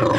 Hello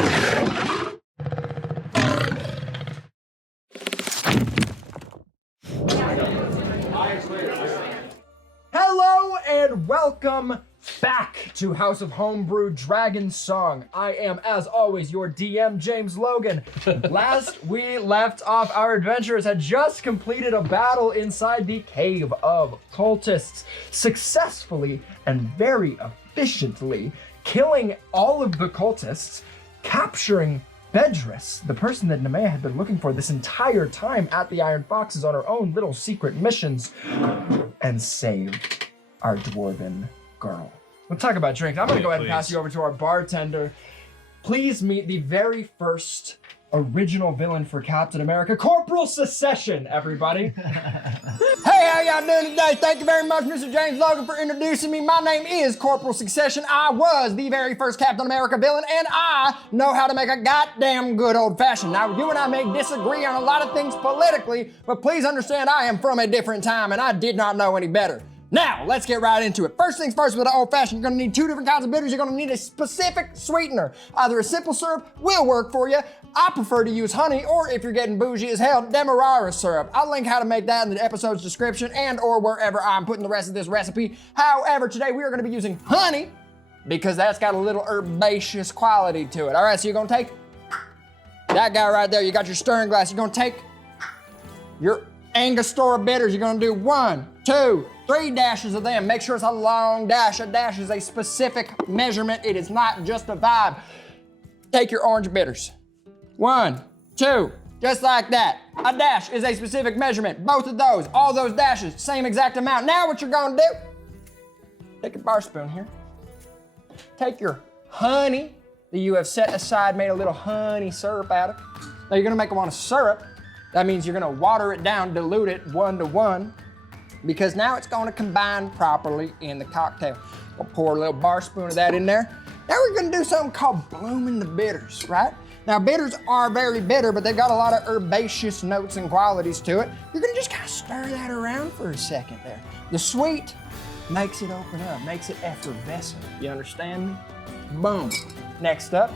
and welcome back to House of Homebrew Dragon Song. I am, as always, your DM, James Logan. Last we left off, our adventurers had just completed a battle inside the Cave of Cultists, successfully and very efficiently killing all of the cultists, capturing Bedis, the person that Nemea had been looking for this entire time at the Iron Foxes on her own little secret missions, and saved our dwarven girl. We'll talk about drinks. I'm gonna go ahead and pass you over to our bartender. Please meet the very first original villain for Captain America, Corporal Secession, everybody. Hey, how y'all doing today? Thank you very much, Mr. James Logan, for introducing me. My name is Corporal Succession. I was the very first Captain America villain, and I know how to make a goddamn good old-fashioned. Now, you and I may disagree on a lot of things politically, but please understand I am from a different time, and I did not know any better. Now, let's get right into it. First things first, with the old-fashioned, you're gonna need two different kinds of bitters. You're gonna need a specific sweetener. Either a simple syrup will work for you. I prefer to use honey, or if you're getting bougie as hell, demerara syrup. I'll link how to make that in the episode's description and or wherever I'm putting the rest of this recipe. However, today we are gonna be using honey because that's got a little herbaceous quality to it. All right, so you're gonna take that guy right there. You got your stirring glass. You're gonna take your Angostura bitters. You're gonna do 1, 2, 3 dashes of them. Make sure it's a long dash. A dash is a specific measurement. It is not just a vibe. Take your orange bitters. 1, 2, just like that. A dash is a specific measurement. Both of those, all those dashes, same exact amount. Now what you're gonna do, take a bar spoon here. Take your honey that you have set aside, made a little honey syrup out of. Now you're gonna make them on a syrup. That means you're gonna water it down, dilute it 1 to 1, because now it's gonna combine properly in the cocktail. We'll pour a little bar spoon of that in there. Now we're gonna do something called blooming the bitters, right? Now bitters are very bitter, but they've got a lot of herbaceous notes and qualities to it. You're gonna just kind of stir that around for a second there. The sweet makes it open up, makes it effervescent. You understand me? Boom. Next up,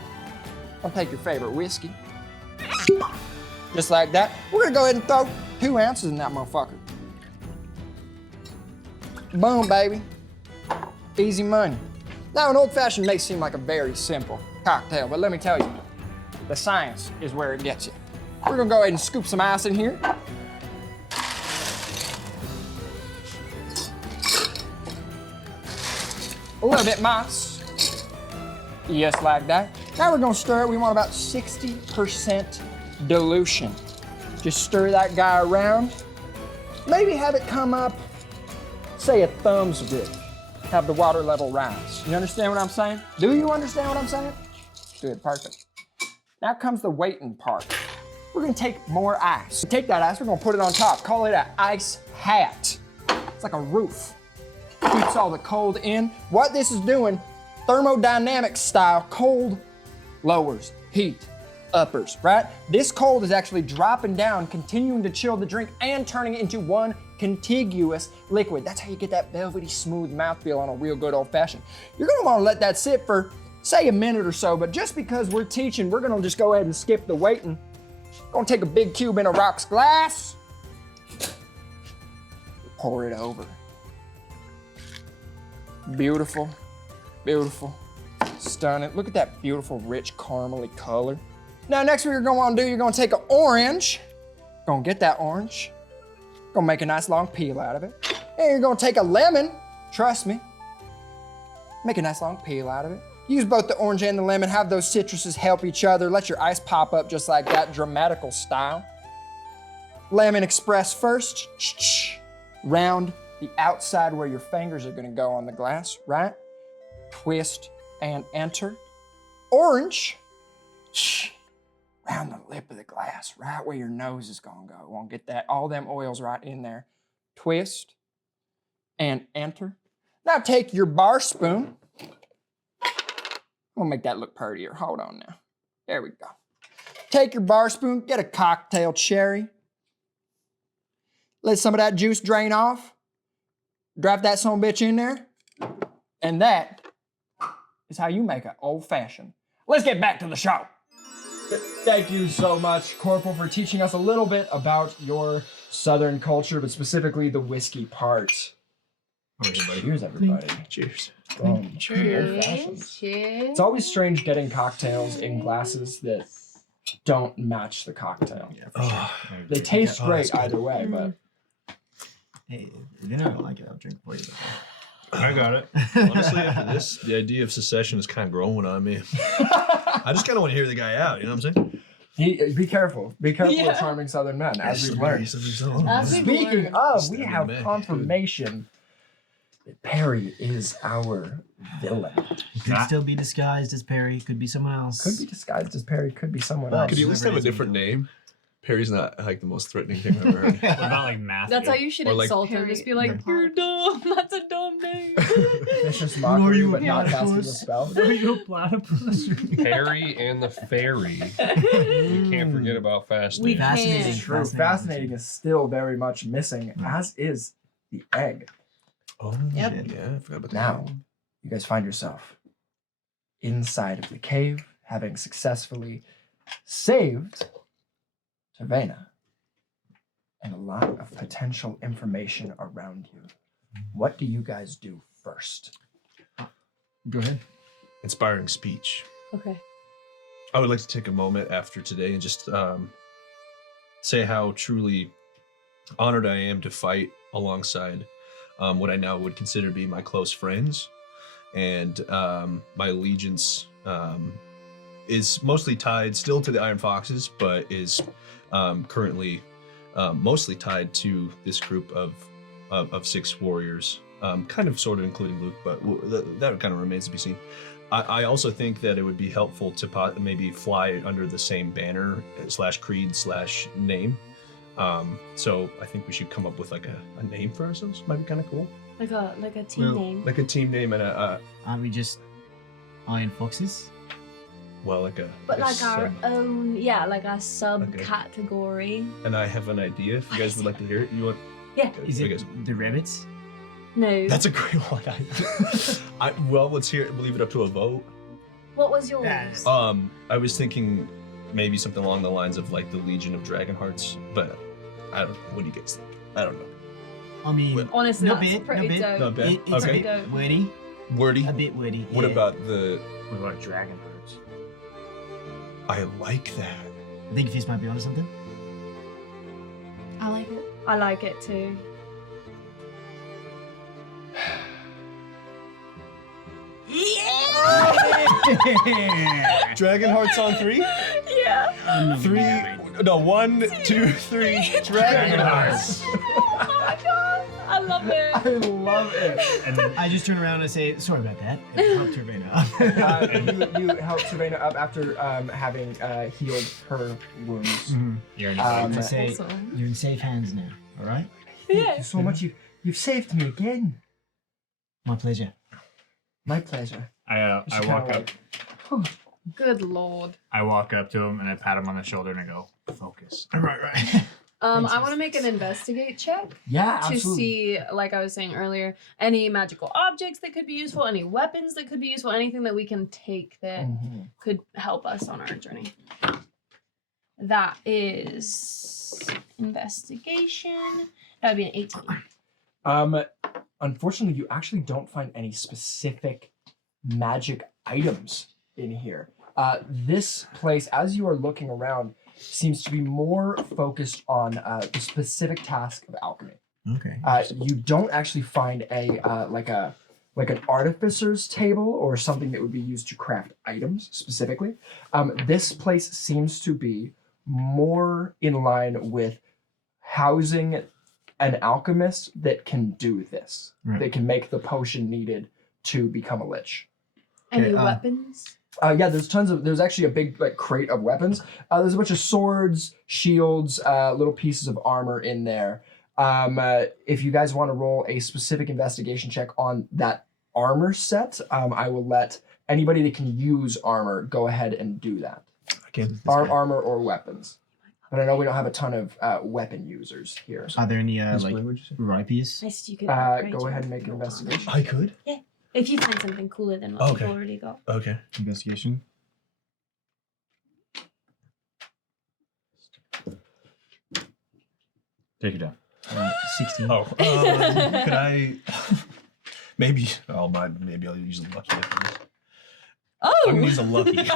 I'll take your favorite whiskey. Just like that. We're gonna go ahead and throw 2 ounces in that motherfucker. Boom, baby. Easy money. Now, an old-fashioned may seem like a very simple cocktail, but let me tell you, the science is where it gets you. We're gonna go ahead and scoop some ice in here. A little bit moss. Just like that. Now we're gonna stir it. We want about 60% dilution. Just stir that guy around. Maybe have it come up, say a thumb's width. Have the water level rise. You understand what I'm saying? Do you understand what I'm saying? Good, perfect. Now comes the waiting part. We're gonna take more ice. Take that ice, we're gonna put it on top. Call it an ice hat. It's like a roof. Keeps all the cold in. What this is doing, thermodynamic style, cold lowers, heat uppers, right? This cold is actually dropping down, continuing to chill the drink and turning it into one contiguous liquid. That's how you get that velvety, smooth mouthfeel on a real good old fashioned. You're gonna wanna let that sit for, say, a minute or so, but just because we're teaching, we're gonna just go ahead and skip the waiting. Gonna take a big cube in a rocks glass, pour it over. Beautiful, beautiful, stunning. Look at that beautiful, rich, caramely color. Now, next what you're gonna wanna do, you're gonna take an orange, gonna get that orange, gonna make a nice long peel out of it. And you're gonna take a lemon, trust me, make a nice long peel out of it. Use both the orange and the lemon, have those citruses help each other. Let your ice pop up just like that, dramatical style. Lemon express first, round the outside where your fingers are gonna go on the glass, right? Twist and enter. Orange, round the lip of the glass, right where your nose is gonna go. Want to get that, all them oils right in there. Twist and enter. Now take your bar spoon. I'm gonna make that look prettier. Hold on now. There we go. Take your bar spoon, get a cocktail cherry. Let some of that juice drain off. Drop that son of a bitch in there. And that is how you make an old-fashioned let's get back to the show. Thank you so much, Corporal, for teaching us a little bit about your Southern culture, but specifically the whiskey part. Cheers, everybody. Cheers. Old-fashioned. Cheers. It's always strange getting cocktails in glasses that don't match the cocktail. Yeah, for sure. They taste Oh, great that's good. either way, but Hey, if you don't like it, I'll drink for you. I got it. Honestly, after this, the idea of secession is kind of growing on me. I just kind of want to hear the guy out. You know what I'm saying? be careful. Be careful Yeah. with charming Southern men, as we've learned. As we've Speaking learned. of, we Standing have man. confirmation that Perry is our villain. He could still be disguised as Perry. Could be someone else. Could be disguised as Perry, could be someone Well, else. Could you at least have a different name? Perry's not like the most threatening thing I've ever heard. What about like Matthew? That's how you should Or like- insult him. Just be like, you're dumb. That's a dumb name. Vicious mockery, you, but not casting a platypus? spell. Are you a platypus? Perry and the fairy. We can't forget about We fascinating. Fascinating. can't. True. Fascinating is still very much missing, as is the egg. Oh, Yep. yeah, I forgot about that. Now, you guys find yourself inside of the cave, having successfully saved Savannah and a lot of potential information around you. What do you guys do first? Go ahead. Inspiring speech. Okay. I would like to take a moment after today and just say how truly honored I am to fight alongside what I now would consider to be my close friends. And my allegiance is mostly tied still to the Iron Foxes, but is currently mostly tied to this group of 6 warriors, kind of sort of including Luke, but that kind of remains to be seen. I also think that it would be helpful to maybe fly under the same banner / creed / name. So I think we should come up with like a name for ourselves. Might be kind of cool. Like a team Well, name. Like a team name and Aren't we just Iron Foxes? like a. But a like our sub- own, like our subcategory. And I have an idea. If you guys would like to hear it, you want? Yeah. Is You it guys- the rabbits? No. That's a great one. Well, let's hear it. We'll leave it up to a vote. What was yours? I was thinking maybe something along the lines of like the Legion of Dragonhearts, but I don't. What do you guys think? I don't know. I mean, Honestly, no that's bit, pretty no bit. dope. Not bad. it's Okay. a bit wordy. Wordy. A bit wordy. What yeah. about the? What about Dragonhearts? I like that. I think Fizz might be onto something. I like it. I like it too. Dragonhearts on 3. Yeah. 3. No, 1, 2, 3. Dragonhearts. Oh my god. I love it. I love it. And then I just turn around and say, sorry about that. And help Turbina. You helped Savannah up after having healed her wounds. you're in Um, I say, Awesome. you're in safe hands now. All right? Thank Yeah. you so much. You've saved me again. My pleasure. My pleasure. I Just walk kinda up. like, Good lord. I walk up to him and I pat him on the shoulder and I go, "Focus." Right. I want to make an investigate check yeah, to absolutely. see, like I was saying earlier, any magical objects that could be useful, any weapons that could be useful, anything that we can take that Mhm. could help us on our journey. That is investigation. That would be an 18. Unfortunately, you actually don't find any specific magic items in here. This place, as you are looking around, seems to be more focused on the specific task of alchemy. Okay. You don't actually find a like an artificer's table or something that would be used to craft items specifically. This place seems to be more in line with housing an alchemist that can do this. Right. They can make the potion needed to become a lich. Any Okay, weapons? Yeah, there's actually a big like crate of weapons. There's a bunch of swords, shields, little pieces of armor in there. If you guys want to roll a specific investigation check on that armor set, I will let anybody that can use armor go ahead and do that. I can't. Armor or weapons. But I know we don't have a ton of weapon users here. So, Are there any like What'd you say? rapiers? Nice, you could upgrade go your ahead and make an armor. investigation. I could. If you find something cooler than what Okay. you've already got. Okay. Investigation. Take it down. 16. Oh, could I? Maybe. Oh, maybe I'll use a lucky. After this. Oh! I'm gonna use a lucky.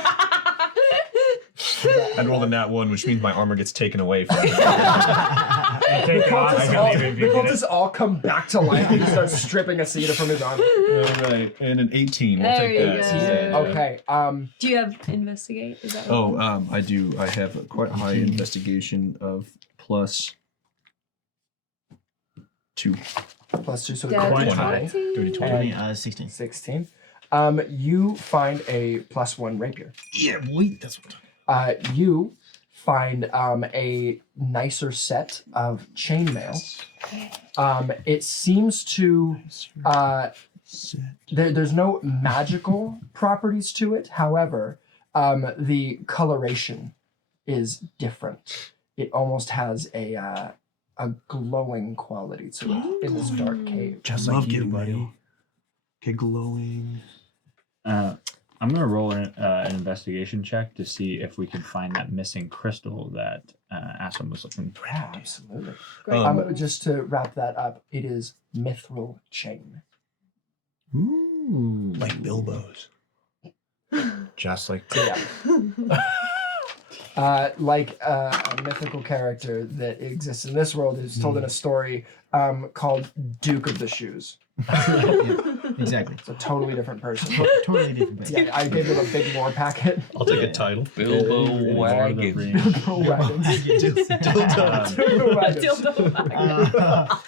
I'd roll the nat 1, which means my armor gets taken away from me. I take it off. I can leave it if The you get it. cultists all come back to life and start stripping Asita from his armor. All right, and an 18. We'll There take you that. go. Okay. Do you have investigate? Is that what Oh, I do. I have a quite high investigation of +2. +2, so Dirty it's 20. 20. Dirty 20, 16. 16. You find a +1 rapier. Yeah, wait, that's what. You find a nicer set of chainmail. It seems to there's no magical properties to it. However, the coloration is different. It almost has a glowing quality to it in this dark cave. Just like love you, getting buddy. real. Okay, glowing. I'm gonna roll an investigation check to see if we can find that missing crystal that Asim was looking for. Yeah, absolutely. Great. Just to wrap that up, it is mithril chain. Ooh. Like Bilbo's. Just like Yeah. Like a mythical character that exists in this world is told in a story called Duke of the Shoes. Yeah, exactly. It's a totally different person. Totally different thing. Yeah, I gave them a big lore packet. I'll take a title. Bilbo Lord of the Wagon. Rings. Wagons. Dildo wagon.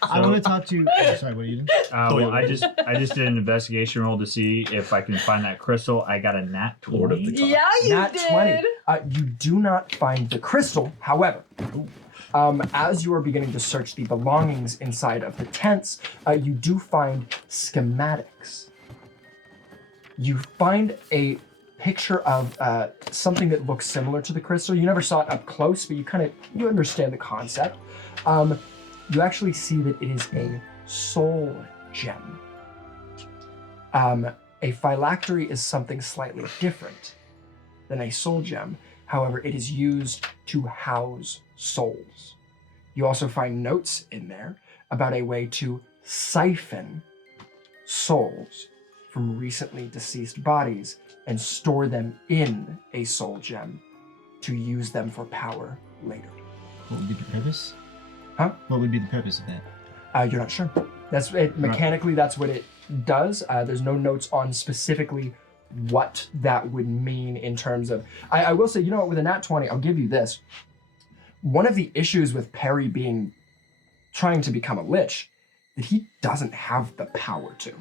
I want to talk to. Oh, sorry, what are you doing? Well, I just did an investigation roll to see if I can find that crystal. I got a nat Lord of 20. the Top. Yeah, you Nat did. 20. You do not find the crystal. However, as you are beginning to search the belongings inside of the tents, you do find schematics. You find a picture of something that looks similar to the crystal. You never saw it up close, but you understand the concept. You actually see that it is a soul gem. A phylactery is something slightly different than a soul gem. However, it is used to house souls. You also find notes in there about a way to siphon souls from recently deceased bodies and store them in a soul gem to use them for power later. What would be the purpose? Huh? What would be the purpose of that? You're not sure. That's it. Mechanically, that's what it does. There's no notes on specifically what that would mean in terms of. I will say, you know what? With a nat 20, I'll give you this. One of the issues with Perry trying to become a lich, that he doesn't have the power to.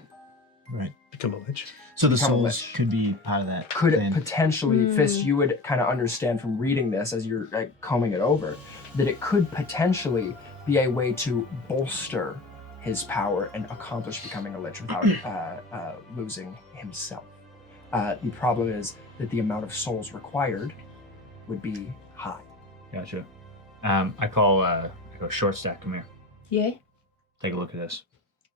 Right. Become a lich. So the Become a souls lich. could be part of that. Could plan. potentially, Fist, you would kind of understand from reading this as you're combing it over, that it could potentially be a way to bolster his power and accomplish becoming a lich without losing himself. The problem is that the amount of souls required would be high. Gotcha. I go, short stack, come here. Yeah. Take a look at this.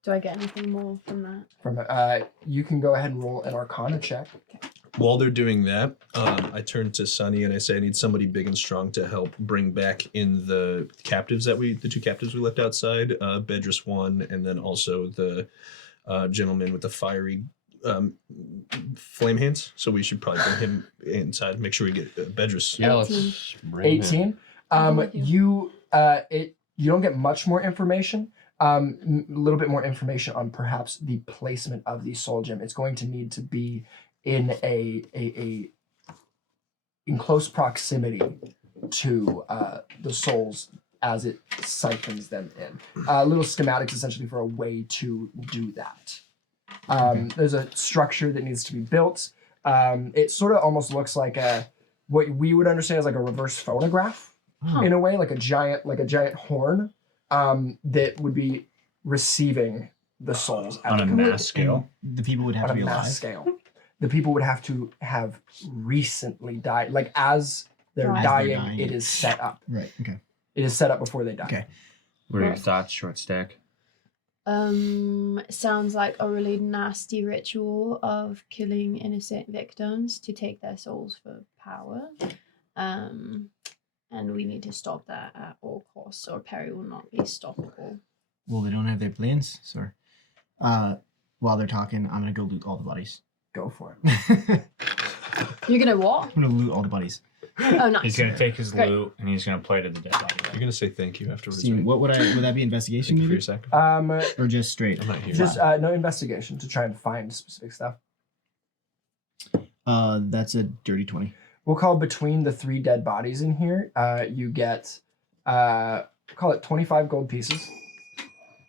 Do I get anything more from that? From you can go ahead and roll an Arcana check. While they're doing that, I turn to Sunny and I say, I need somebody big and strong to help bring back in the captives the two captives we left outside, Bedris 1, and then also the gentleman with the fiery flame hands. So we should probably bring him inside, make sure we get Bedris. Yeah, 18. let's bring him 18. I'm with You don't get much more information. A little bit more information on perhaps the placement of the soul gem. It's going to need to be in in close proximity to the souls as it siphons them in. Little schematics essentially for a way to do that. There's a structure that needs to be built. It sort of almost looks like what we would understand as like a reverse phonograph in a way, like a giant horn that would be receiving the souls at On a the mass scale. The people would have on to a be alive. mass scale. The people would have to have recently died. Like as they're As they're dying, dying. it is set up. Right. Okay. It is set up before they die. Okay. What are your thoughts, short stack? Sounds like a really nasty ritual of killing innocent victims to take their souls for power. And we need to stop that at all costs. force, or Perry will not be stoppable. Well, they don't have their plans, sir. While they're talking, I'm gonna go loot all the bodies. Go for it. You're gonna what? I'm gonna loot all the bodies. Oh, nice. He's gonna take his Great. loot and he's gonna play to the dead body. You're gonna say thank you afterwards. See, right? what would that be investigation Thank you for maybe? your sacrifice. Or just straight? I'm not here. Just no investigation to try and find specific stuff. That's a dirty 20. We'll call between the 3 dead bodies in here, you get, call it 25 gold pieces.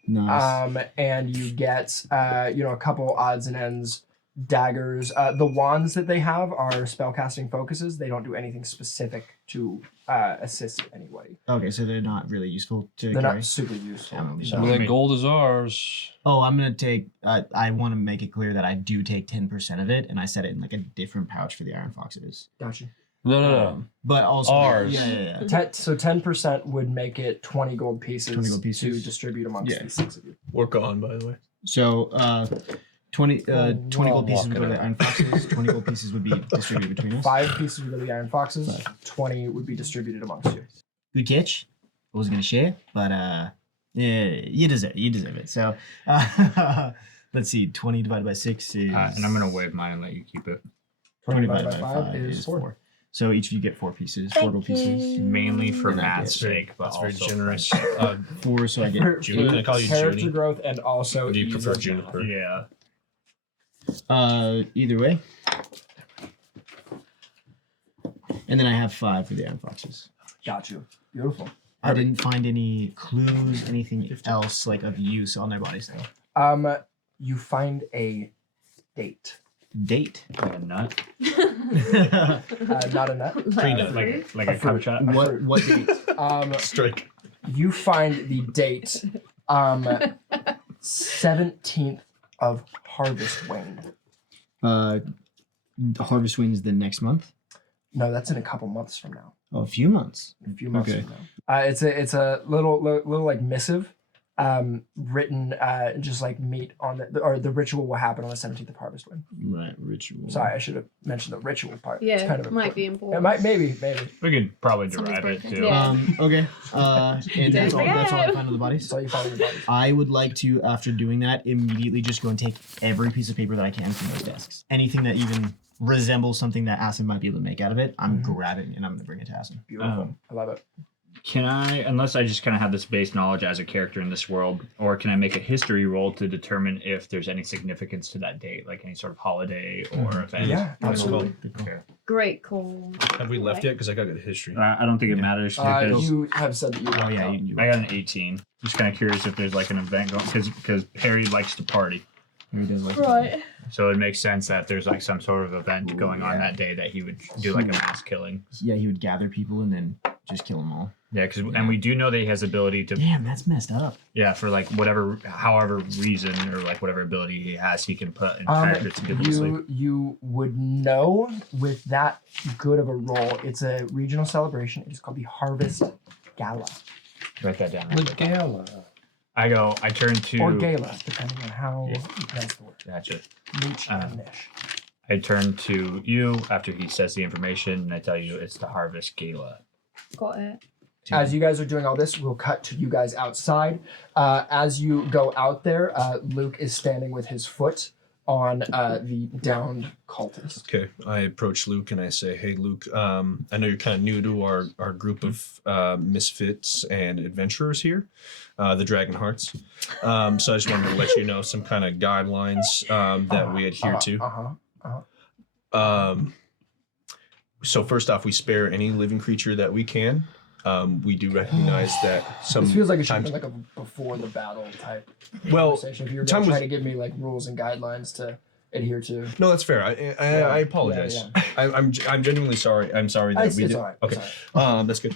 Nice. And you get, a couple odds and ends, daggers. The wands that they have are spellcasting focuses. They don't do anything specific to assist anybody. Okay, so they're not really useful to They're carry. not super useful. So- Well, that gold is ours. Oh, I'm gonna take. I want to make it clear that I do take 10% of it, and I set it in like a different pouch for the iron foxes. Gotcha. No. But also Ours. Yeah. 10% would make it 20 gold pieces, 20 gold to pieces. distribute amongst Yeah. the 6 of you. We're gone, by the way. So 20 well, gold pieces would go to walking the iron foxes. 20 gold pieces would be distributed between us. 5 pieces would go to the iron foxes. 5. 20 would be distributed amongst you. Good catch. I wasn't gonna share, but yeah, you deserve it. So let's see, 20 divided by 6 is. And I'm gonna wave mine and let you keep it. 20 divided by 5 is 4. So each of you get 4 pieces, 4 gold pieces. Mainly for And I math's get- sake, but That's very also generous. 4, so I get. Junie, can I call you character Junie? growth and also Or do you ease prefer of Juniper? Yeah. Either way. And then I have 5 for the iron foxes. Got you. Beautiful. I didn't find any clues, anything else like of use on their bodies though. You find a date. Date. Like a nut. Not a nut. Pre-nut. Like a cup shot. What date? Strike. You find the date 17th of Harvest Wane. The harvest wind is the next month. No, that's in a couple months from now. Oh, a few months. A few months Okay. from now. It's a little like missive, written just like meat on the ritual will happen on the 17th of Harvest Wane. Right, ritual. Sorry, I should have mentioned the ritual part. Yeah, it's kind of might be important. important. It might maybe. We could probably Somebody's derive it birthday. too. Yeah. Okay. And that's all I find on the bodies. That's all you find in the bodies. I would like to, after doing that, immediately just go and take every piece of paper that I can from those desks. Anything that even resembles something that Asim might be able to make out of it, I'm grabbing and I'm going to bring it to Asim. Beautiful. I love it. Can I, unless I just kind of have this base knowledge as a character in this world, or can I make a history roll to determine if there's any significance to that date, like any sort of holiday or event? Yeah, absolutely. Okay. Great call. Have we left yet? Because I got good history. I don't think it matters because You have said that you. Oh, yeah. You I got an 18. Just kind of curious if there's like an event going, because Perry likes to party. He does like Right. So it makes sense that there's like some sort of event going on that day that he would do like a mass killing. Yeah, he would gather people and then just kill them all. Yeah, and we do know that he has ability to Damn, that's messed up. for like however reason or like whatever ability he has, he can put entire bits of people to sleep. You would know with that good of a roll. It's a regional celebration. It is called the Harvest Gala Write that down. The gala. I turn to or gala, depending on how you pronounce the word. Gotcha. Mooch and Nish. I turn to you after he says the information and I tell you it's the Harvest Gala. Got it. As you guys are doing all this, we'll cut to you guys outside. As you go out there, Luke is standing with his foot on the downed cultist. Okay, I approach Luke and I say, "Hey, Luke, I know you're kind of new to our group of misfits and adventurers here, the Dragonhearts. So I just wanted to let you know some kind of guidelines that we adhere to. So first off, we spare any living creature that we can. We do recognize that some. This feels like it should be like a before the battle type Well, conversation. If you were time trying was- to give me like rules and guidelines to adhere to. No, that's fair. I apologize. Yeah. I'm genuinely sorry. I'm sorry that It's we did. all right. Okay. It's all right. That's good.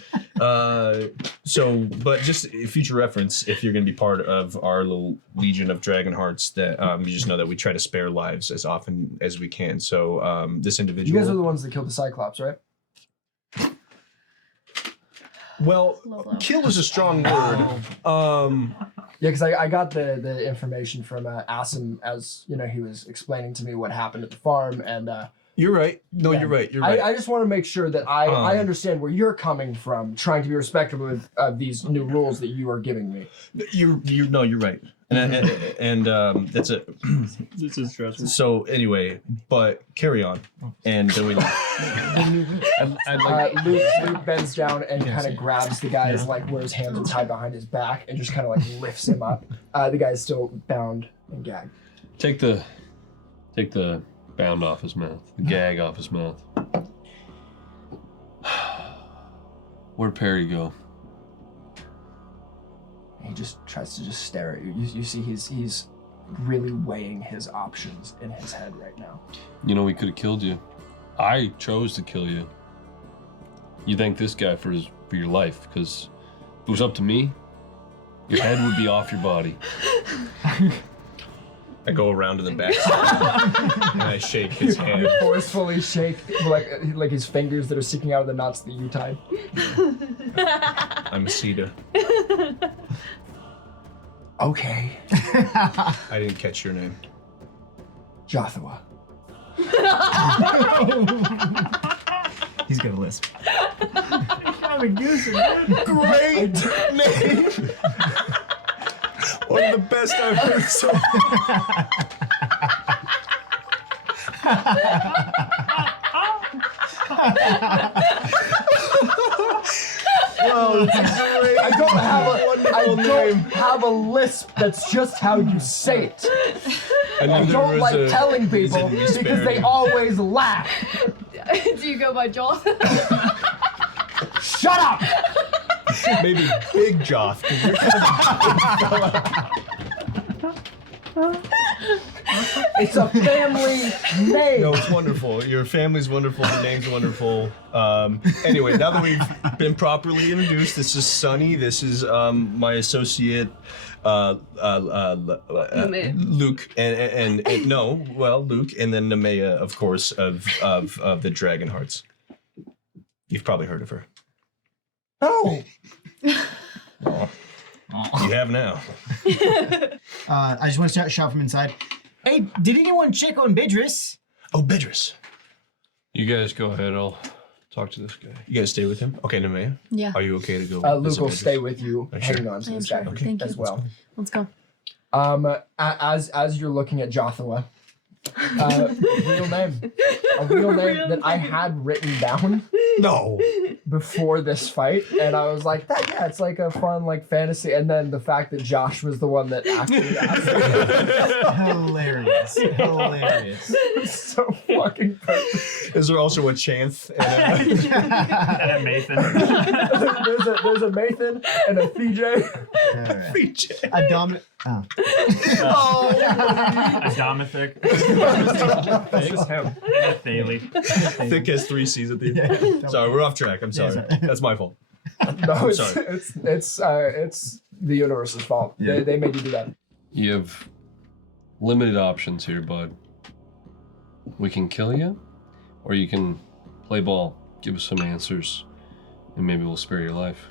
But just future reference, if you're going to be part of our little legion of Dragonhearts, that you just know that we try to spare lives as often as we can. So this individual. You guys are the ones that killed the Cyclops, right? Well, kill is a strong word. Yeah, because I got the information from Asim as he was explaining to me what happened at the farm, and You're right. No, you're right. You're right. I just want to make sure that I understand where you're coming from, trying to be respectful of these new rules that you are giving me. You're right. And that's it. This is stressful. So anyway, but carry on, and then we. Luke bends down and kind of grabs the guy's like where his hands are tied behind his back and just kind of like lifts him up. The guy's still bound and gagged. Take the bound off his mouth, the gag off his mouth. Where'd Perry go? He just tries to just stare at you. You see he's really weighing his options in his head right now. You know, we could have killed you. I chose to kill you. You thank this guy for your life, because if it was up to me, your head would be off your body. I go around to the back and I shake his hand. You forcefully shake like his fingers that are sticking out of the knots that you tied. I'm a Cedar. Okay. I didn't catch your name. Jothua. He's gonna lisp. Great name. One of the best I've heard so Wow, that's great. I don't have a lisp that's just how you say it. I don't like telling people because they always laugh. Do you go by Joel? Shut up! Maybe Big Joff. It's a family name. No, it's wonderful. Your family's wonderful. Your name's wonderful. Anyway, now that we've been properly introduced, this is Sonny. This is my associate, Luke, and Luke, and then Nemea, of course, of the Dragonhearts. You've probably heard of her. No. You have now. I just want to shout from inside. Hey, did anyone check on Bedris? Oh, Bedris. You guys go ahead. I'll talk to this guy. You guys stay with him? Okay, Nemea. Yeah. Are you okay to go? Luke visit will Bedris? stay with you, Sure. hanging on to I am this guy sure. Thank you. as well. Let's go. As you're looking at Jothua, a real name that I had written down No. before this fight, and I was like, yeah, it's like a fun like fantasy. And then the fact that Josh was the one that actually asked Hilarious. it. So fucking perfect. Is there also a Chanth and And Mathan. there's a Mathan and a Fij. Alright. Feature? A dominant. Oh. Domithic. That's him. And a Thalie. Thick has 3 C's at the end. Yeah. Sorry, we're off track. I'm sorry. sorry. That's my fault. No, sorry. it's the universe's fault. Yeah. They made you do that. You have limited options here, bud. We can kill you, or you can play ball, give us some answers, and maybe we'll spare your life.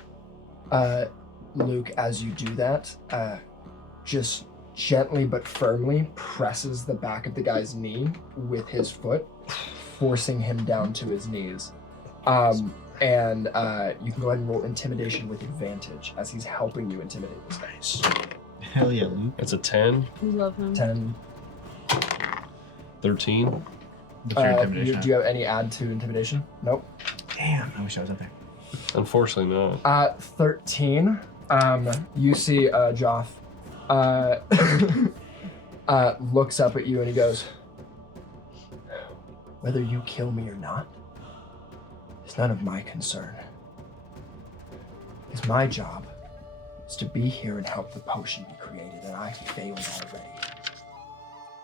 Luke, as you do that, just gently but firmly presses the back of the guy's knee with his foot, forcing him down to his knees. And you can go ahead and roll intimidation with advantage as he's helping you intimidate this guy. Nice. Hell yeah, Luke. It's a 10, We love him. 10. 13. What's your intimidation? Do you have any add to intimidation? Nope. Damn, I wish I was up there. Unfortunately not. 13. You see Joff looks up at you and he goes, whether you kill me or not, it's none of my concern. Because my job is to be here and help the potion be created, and I failed already.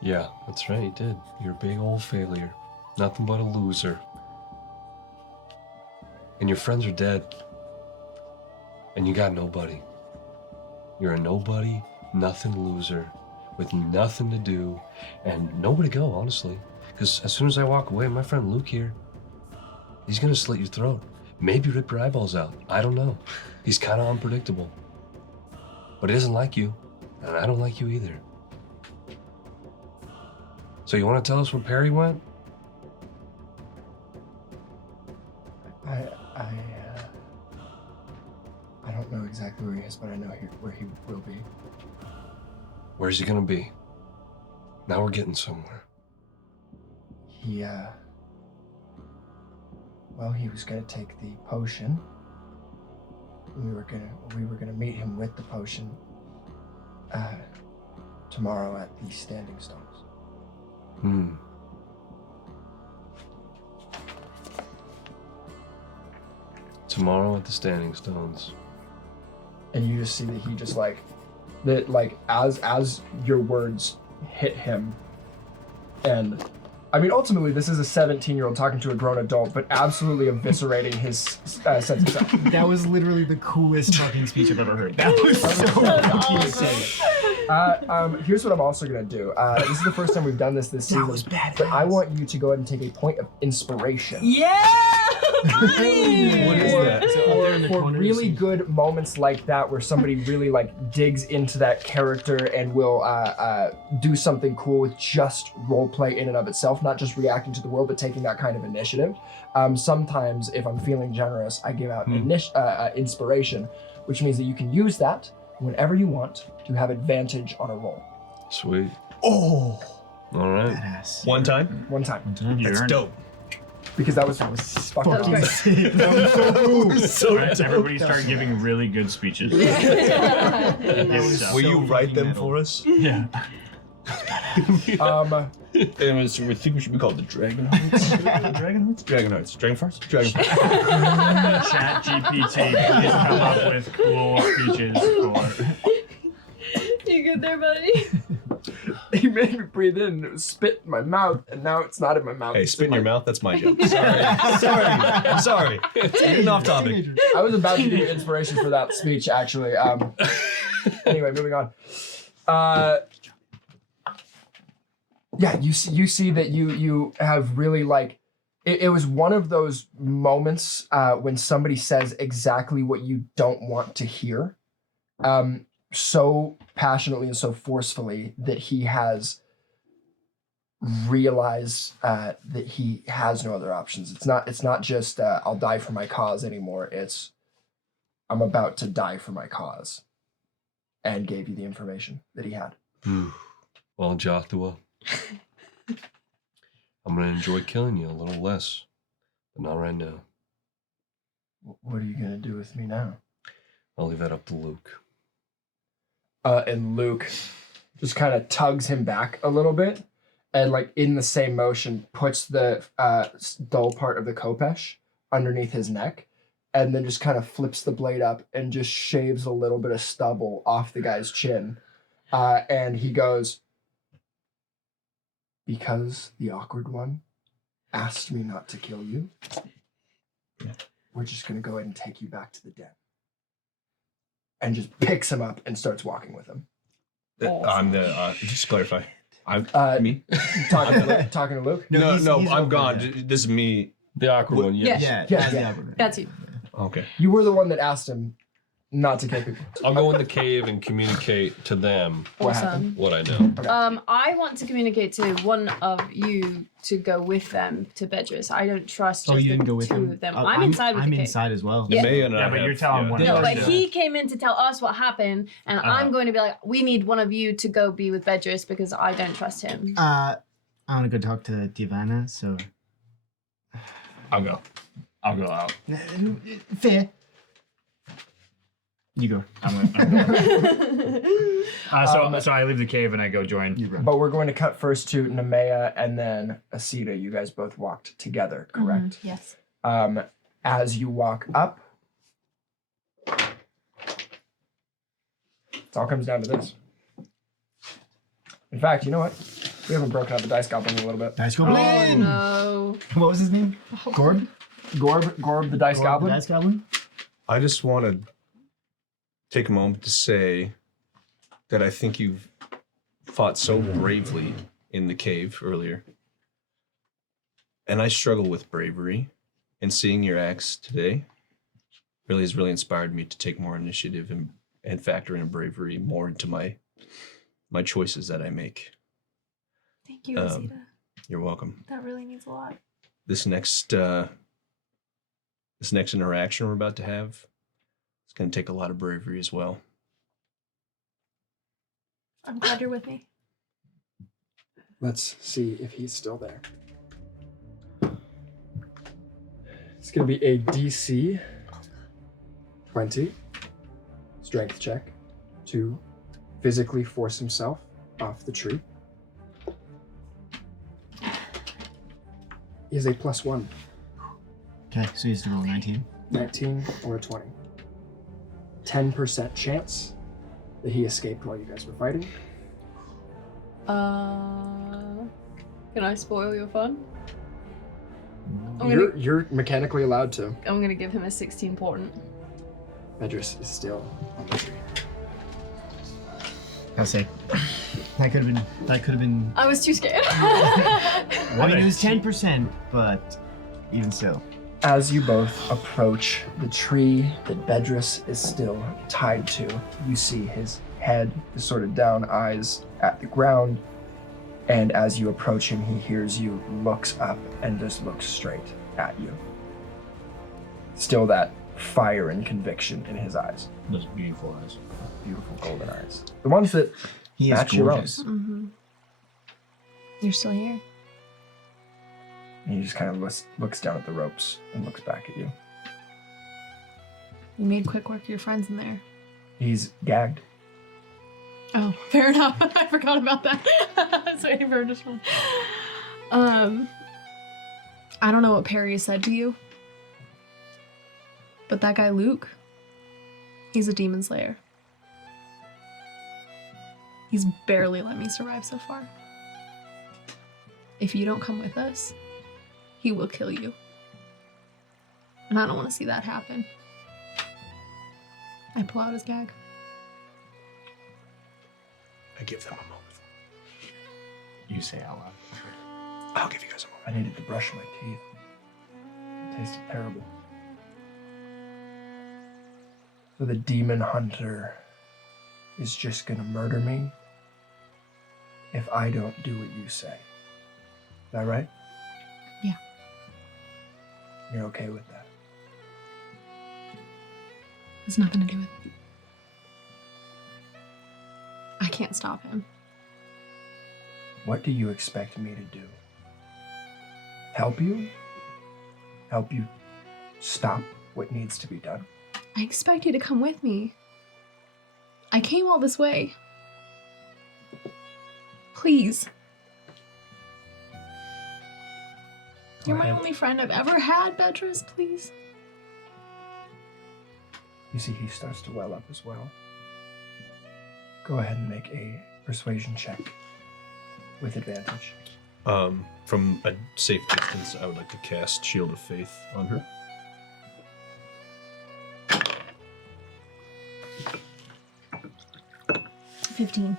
Yeah, that's right, you did. You're a big old failure. Nothing but a loser. And your friends are dead. And you got nobody. You're a nobody, nothing loser, with nothing to do, and nowhere to go, honestly. Because as soon as I walk away, my friend Luke here, he's gonna slit your throat. Maybe rip your eyeballs out. I don't know. He's kind of unpredictable. But he doesn't like you, and I don't like you either. So you want to tell us where Perry went? I don't know exactly where he is, but I know where he will be. Where's he gonna be? Now we're getting somewhere. He was gonna take the potion. We were gonna meet him with the potion tomorrow at the Standing Stones. Tomorrow at the Standing Stones. And you just see that he just like that, like as your words hit him, and I mean ultimately this is a 17-year-old talking to a grown adult, but absolutely eviscerating his sense of self. That was literally the coolest fucking speech I've ever heard. That was so fucking insane. Here's what I'm also gonna do. This is the first time we've done this season. That was badass. But I want you to go ahead and take a point of inspiration. Yeah! buddy! What is that? For really good moments like that where somebody really like digs into that character and will do something cool with just roleplay in and of itself, not just reacting to the world, but taking that kind of initiative. Sometimes if I'm feeling generous, I give out inspiration, which means that you can use that whenever you want to have advantage on a roll. Sweet. Oh! All right. Badass. One time? One time. That's dope. Because that was fucking Fucking awesome. sick. That was so cool. So Right, dope. everybody start giving really good speeches. That was Will so you write fucking them metal. for us? Yeah. And we think we should be called the Dragonhearts. Dragonhearts? Dragonhearts. Dragonfarts? Dragonfarts. Chat GPT, please come up with cool speeches for. You good there, buddy? He made me breathe in and it was spit in my mouth, and now it's not in my mouth. Hey, it's spit in my your mouth? That's my joke. Sorry. I'm sorry. Getting off topic. I was about to do inspiration for that speech, actually. Anyway, moving on. Yeah, you see that you have really like it was one of those moments when somebody says exactly what you don't want to hear, so passionately and so forcefully that he has realized that he has no other options. It's not just I'll die for my cause anymore. It's I'm about to die for my cause, and gave you the information that he had. Well, Jothua, I'm gonna enjoy killing you a little less, but not right now. What are you gonna do with me now? I'll leave that up to Luke. And Luke just kind of tugs him back a little bit, and like in the same motion puts the dull part of the khopesh underneath his neck, and then just kind of flips the blade up and just shaves a little bit of stubble off the guy's chin. And he goes, "Because the awkward one asked me not to kill you, we're just gonna go ahead and take you back to the den." And just picks him up and starts walking with him. I'm the, just to clarify. I'm me? Talking to Luke? No, he's I'm over gone. there. This is me. The awkward one, yes. Yeah, Yeah, as the yeah. Albert. That's you. Okay. You were the one that asked him not to kill people. I'll go in the cave and communicate to them What Awesome. happened? what I know. I want to communicate to one of you to go with them to Bedris. I don't trust Oh, just you didn't the go with two him? of them. Oh, I'm inside with I'm the cave. inside as well. Yeah. May and Yeah, I but you're have- telling one No, of but us. he came in to tell us what happened, and I'm going to be like, we need one of you to go be with Bedris because I don't trust him. I want to go talk to Divana, so... I'll go. I'll go out. Fair. You go. I'm going. So I leave the cave and I go join. You run. But we're going to cut first to Nemea and then Asita. You guys both walked together, correct? Yes. As you walk up, it all comes down to this. In fact, you know what? We haven't broken out the dice goblin in a little bit. Dice Oh Goblin! no. What was his name? Gorb? Gorb the dice Gorb goblin. The Dice Goblin? I just want to take a moment to say that I think you've fought so bravely in the cave earlier. And I struggle with bravery. And seeing your acts today really has really inspired me to take more initiative and factor in bravery more into my choices that I make. Thank you, Um, Rosita. You're welcome. That really means a lot. This next this next interaction we're about to have, it's going to take a lot of bravery as well. I'm glad you're with me. Let's see if he's still there. It's going to be a DC 20 strength check to physically force himself off the tree. He is a +1. Okay, so he has to roll 19. 19 or 20. 10% chance that he escaped while you guys were fighting. Can I spoil your fun? You're mechanically allowed to. I'm gonna give him a 16 portent. Bedris is still on the tree. I'll say that could have been. I was too scared. I mean, it was 10%, but even still. As you both approach the tree that Bedris is still tied to, you see his head, his sort of down eyes at the ground, and as you approach him, he hears you, looks up, and just looks straight at you. Still that fire and conviction in his eyes. Those beautiful eyes. Beautiful golden eyes. The ones that He is match your own. gorgeous. Mm-hmm. You're still here. And he just kind of looks down at the ropes and looks back at you. You made quick work of your friends in there. He's gagged. Oh, fair enough. I forgot about that. I was waiting for this one. I don't know what Perry said to you, but that guy Luke, he's a demon slayer. He's barely let me survive so far. If you don't come with us, he will kill you. And I don't want to see that happen. I pull out his gag. I give them a moment. You say out loud. I'll give you guys a moment. I needed to brush my teeth. It tasted terrible. So the demon hunter is just gonna murder me if I don't do what you say. Is that right? Yeah. You're okay with that? It's nothing to do with it. I can't stop him. What do you expect me to do? Help you? Help you stop what needs to be done? I expect you to come with me. I came all this way. Please. Go You're my ahead. only friend I've ever had, Bedris, please. You see he starts to well up as well. Go ahead and make a persuasion check with advantage. From a safe distance, I would like to cast Shield of Faith on her. $15.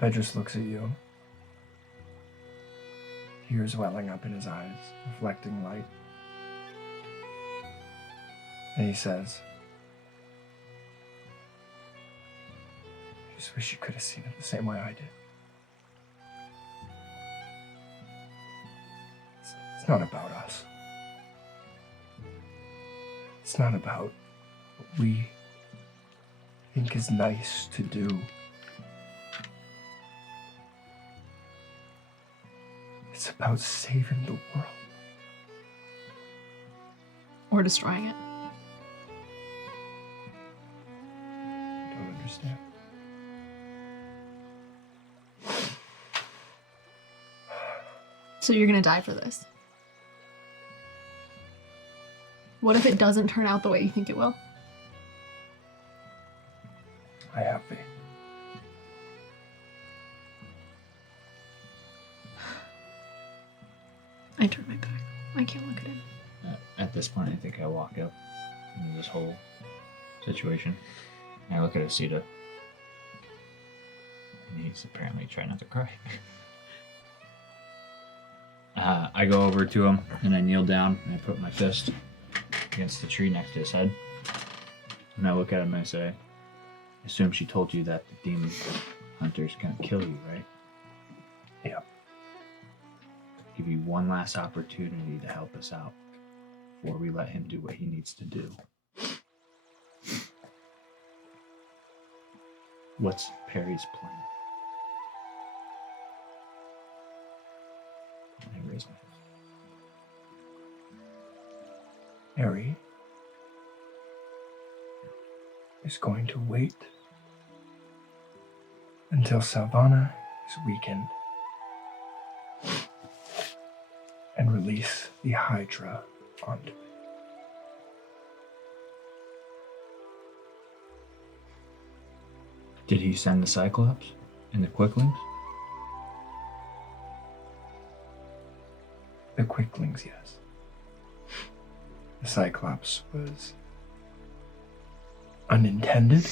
Bedris looks at you. Tears welling up in his eyes, reflecting light. And he says, I just wish you could have seen it the same way I did. It's not about us. It's not about what we think is nice to do. It's about saving the world. Or destroying it. I don't understand. So you're gonna die for this. What if it doesn't turn out the way you think it will? I have faith. I turn my back. I can't look at him. At this point, I think I walk up into this whole situation. And I look at Asita. And he's apparently trying not to cry. I go over to him and I kneel down and I put my fist against the tree next to his head. And I look at him and I say, I assume she told you that the demon hunter's gonna kill you, right? Yeah. give you one last opportunity to help us out before we let him do what he needs to do. What's Perry's plan? I raise my fist. Harry is going to wait until Salvanna is weakened and release the Hydra onto it. Did he send the Cyclops and the Quicklings? The Quicklings, yes. The Cyclops was unintended,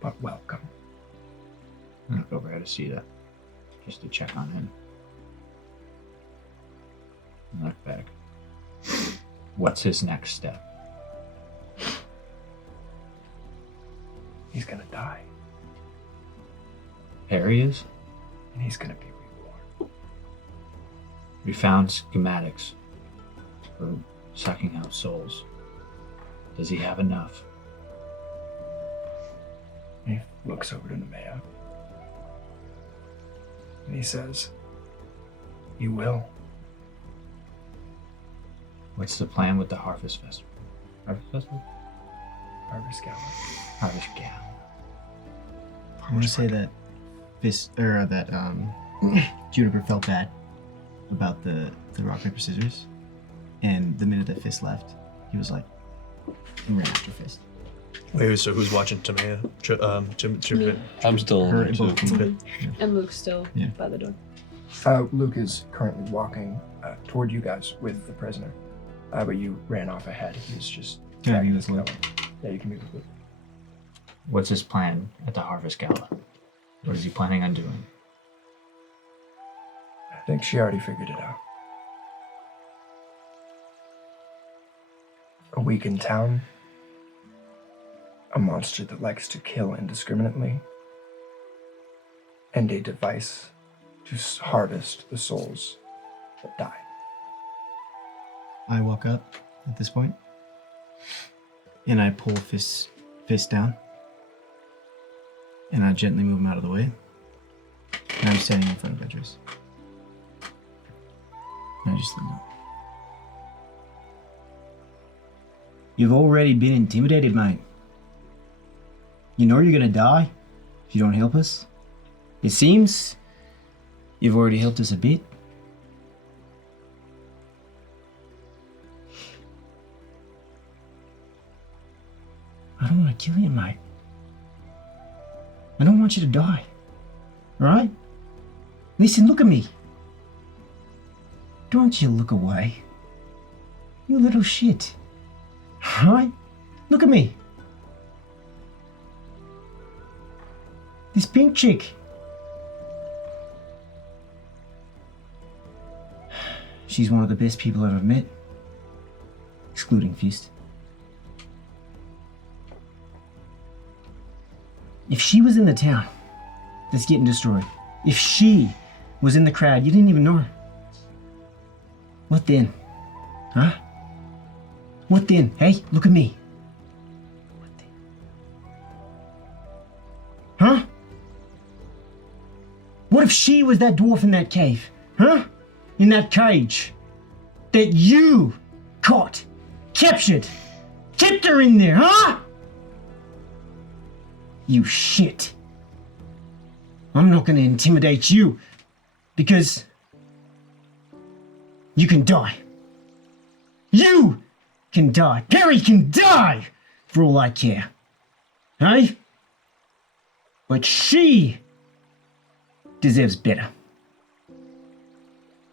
but welcome. I'm gonna go over to see that, just to check on him. Look back. What's his next step? He's gonna die, Perry is? and he's gonna be reborn. We found schematics for sucking out souls. Does he have enough? He looks over to Nemea, and he says, "You will." What's the plan with the Harvest Festival? Harvest Festival? Harvest Gala. Harvest Gala. I want to say that Juniper felt bad about the rock paper scissors, and the minute that Fist left, he was like, and ran after Fist. Wait, so who's watching Tamaya? I'm still Her in and there both too. of them. And Luke's still Yeah. by the door. Luke is currently walking toward you guys with the prisoner, but you ran off ahead. He's just Can I be dragging with his Luke? tail. Yeah, you can be with Luke. What's his plan at the Harvest Gala? What is he planning on doing? I think she already figured it out. A week in town, a monster that likes to kill indiscriminately, and a device to harvest the souls that die. I walk up at this point, and I pull Fist down, and I gently move him out of the way, and I'm standing in front of Idris. And I just look up. You've already been intimidated, mate. You know you're gonna die if you don't help us. It seems you've already helped us a bit. I don't want to kill you, mate. I don't want you to die. Alright? Listen, look at me. Don't you look away. You little shit. Alright? Look at me. This pink chick. She's one of the best people I've ever met. Excluding Fist. If she was in the town that's getting destroyed, if she was in the crowd, you didn't even know her. What then? Huh? What then? Hey, look at me. What then? Huh? What if she was that dwarf in that cave? Huh? In that cage that you caught, captured, kept her in there, huh? You shit. I'm not gonna intimidate you because you can die. You can die. Perry can die for all I care. Hey? But she deserves better.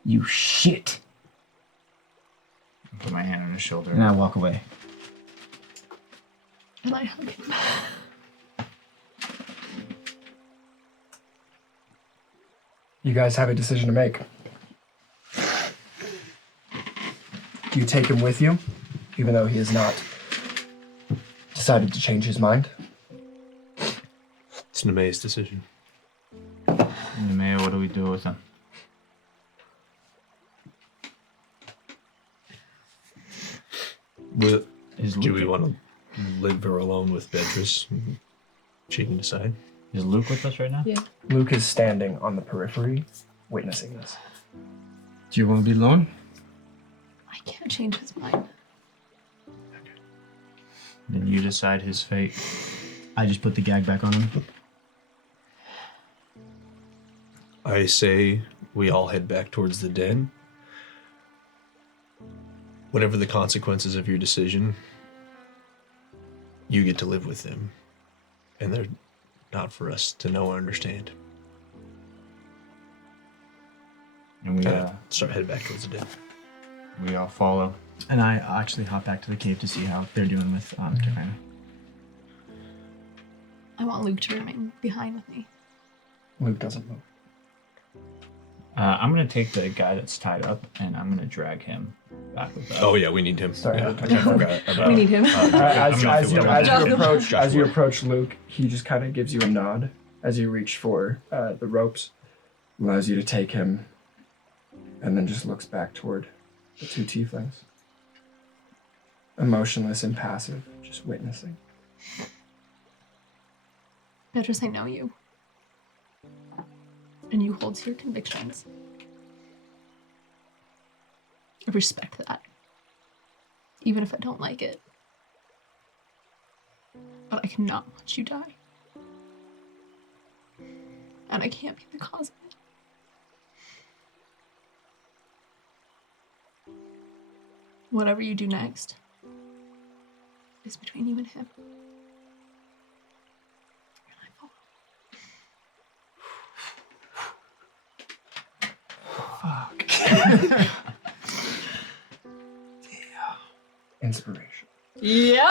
You shit. I put my hand on his shoulder. And I walk away. And I hug him. You guys have a decision to make. Do you take him with you, even though he has not decided to change his mind? It's Nemae's decision. Nemea, what do we do with him? Will, Is do we Luke, want to live or alone with Beatrice? She can decide. is Luke with us right now? Yeah. Luke is standing on the periphery, witnessing this. Do you want to be alone? I can't change his mind. Then you decide his fate. I just put the gag back on him. I say we all head back towards the den. Whatever the consequences of your decision, you get to live with them. And they're not for us to know or understand. And we Start heading back towards the den. we all follow. And I actually hop back to the cave to see how they're doing with Savannah. I want Luke to remain behind with me. Luke doesn't move. I'm gonna take the guy that's tied up and I'm gonna drag him back with us. Oh yeah, we need him. Sorry, Yeah. Luke. I forgot about. We need him. As you approach Luke, he just kind of gives you a nod as you reach for the ropes, allows you to take him, and then just looks back toward the two tieflings. Emotionless, impassive, just witnessing. Beatrice, I know you. And you hold to your convictions. I respect that. Even if I don't like it. But I cannot watch you die. And I can't be the cause of it. Whatever you do next is between you and him. And I follow. Inspiration. Yeah.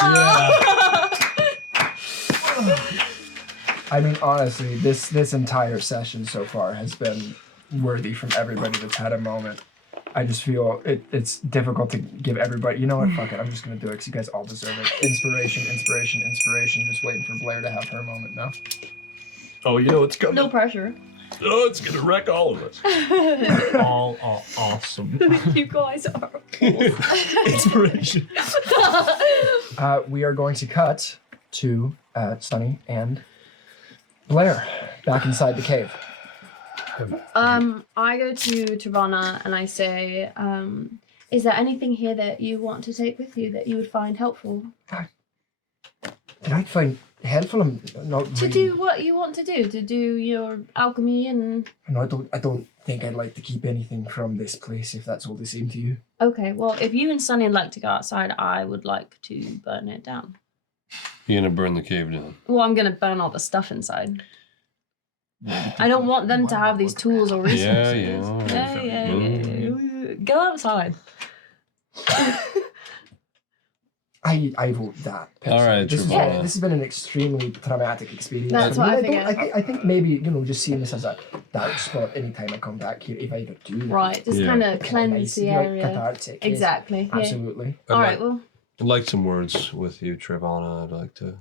I mean, honestly, this entire session so far has been worthy from everybody that's had a moment. I just feel it's difficult to give everybody. You know what? Fuck it. I'm just gonna do it because you guys all deserve it. Inspiration, inspiration, inspiration. Just waiting for Blair to have her moment now. Oh, you know it's coming. No pressure. Oh, it's gonna wreck all of us. all awesome. You guys are. Inspiration. We are going to cut to Sunny and Blair back inside the cave. I go to Savannah and I say, is there anything here that you want to take with you that you would find helpful? Did I find helpful? I'm not To really- do what you want to do your alchemy and... No, I don't think I'd like to keep anything from this place if that's all the same to you. Okay, well, if you and Sunny would like to go outside, I would like to burn it down. You're gonna burn the cave down. Well, I'm going to burn all the stuff inside. I don't want them to have these tools or resources. Yeah. All right. Yeah. Go outside. I vote that. All right, this Trevor. has been an extremely traumatic experience. That's for me. what I I figured. don't- I think maybe just seeing this as a dark spot anytime I come back here, if I ever do. Right, just Yeah. kind of Kinda cleanse nice, the you know, area. cathartic, yes. Exactly. Yeah. Absolutely. All right, well, I'd like some words with you, Trevana. I'd like to.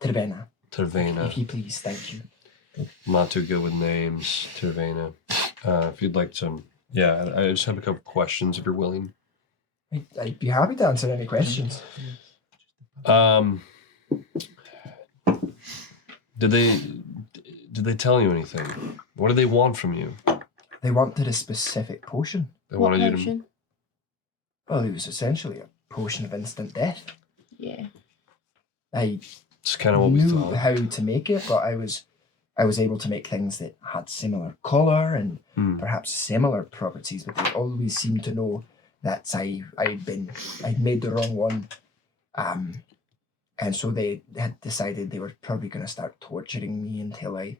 Trevena, Tervena. if you please, thank you. I'm not too good with names. Tervena. If you'd like some. Yeah, I just have a couple questions if you're willing. I'd be happy to answer any questions. Did they tell you anything? What do they want from you? They wanted a specific potion. They what wanted you potion? Well, it was essentially a potion of instant death. Yeah. I It's kind of what we knew thought. how to make it, but I was able to make things that had similar color and Hmm. perhaps similar properties, but they always seemed to know that I'd made the wrong one, and so they had decided they were probably going to start torturing me until I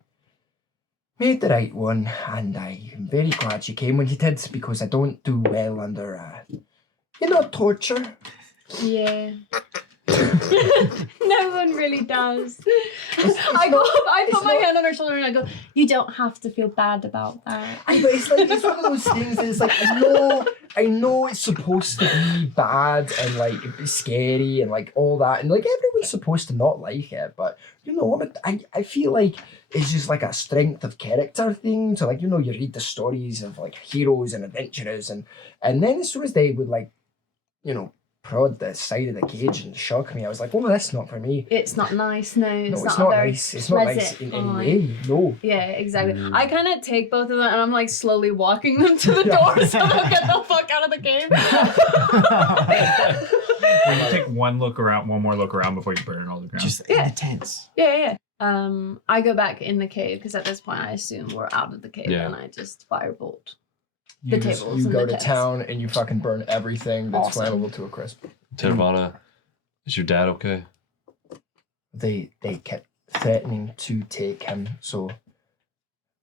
made the right one. And I am very glad you came when you did, because I don't do well under torture. Yeah. No one really does. I put my hand on her shoulder and I go, you don't have to feel bad about that. But it's one of those things that it's like, I know it's supposed to be bad and like scary and like all that, and like everyone's supposed to not like it, but I feel like it's just like a strength of character thing. So like, you read the stories of like heroes and adventurers, and then as soon as they would like, prod the side of the cage and shock me. I was like, oh, that's not for me. It's not nice. No, No, it's not a very nice. It's not nice pleasant in any vibe. way. No. Yeah, exactly. I kind of take both of them and I'm like slowly walking them to the door so they'll get the fuck out of the cave. When you take one more look around before you burn all the ground. Just in the tents. Yeah. I go back in the cave because at this point I assume we're out of the cave and I just firebolt the tables. You and go the to desks. town and you fucking burn everything that's Awesome. flammable to a crisp. Savannah, is your dad okay? They kept threatening to take him, so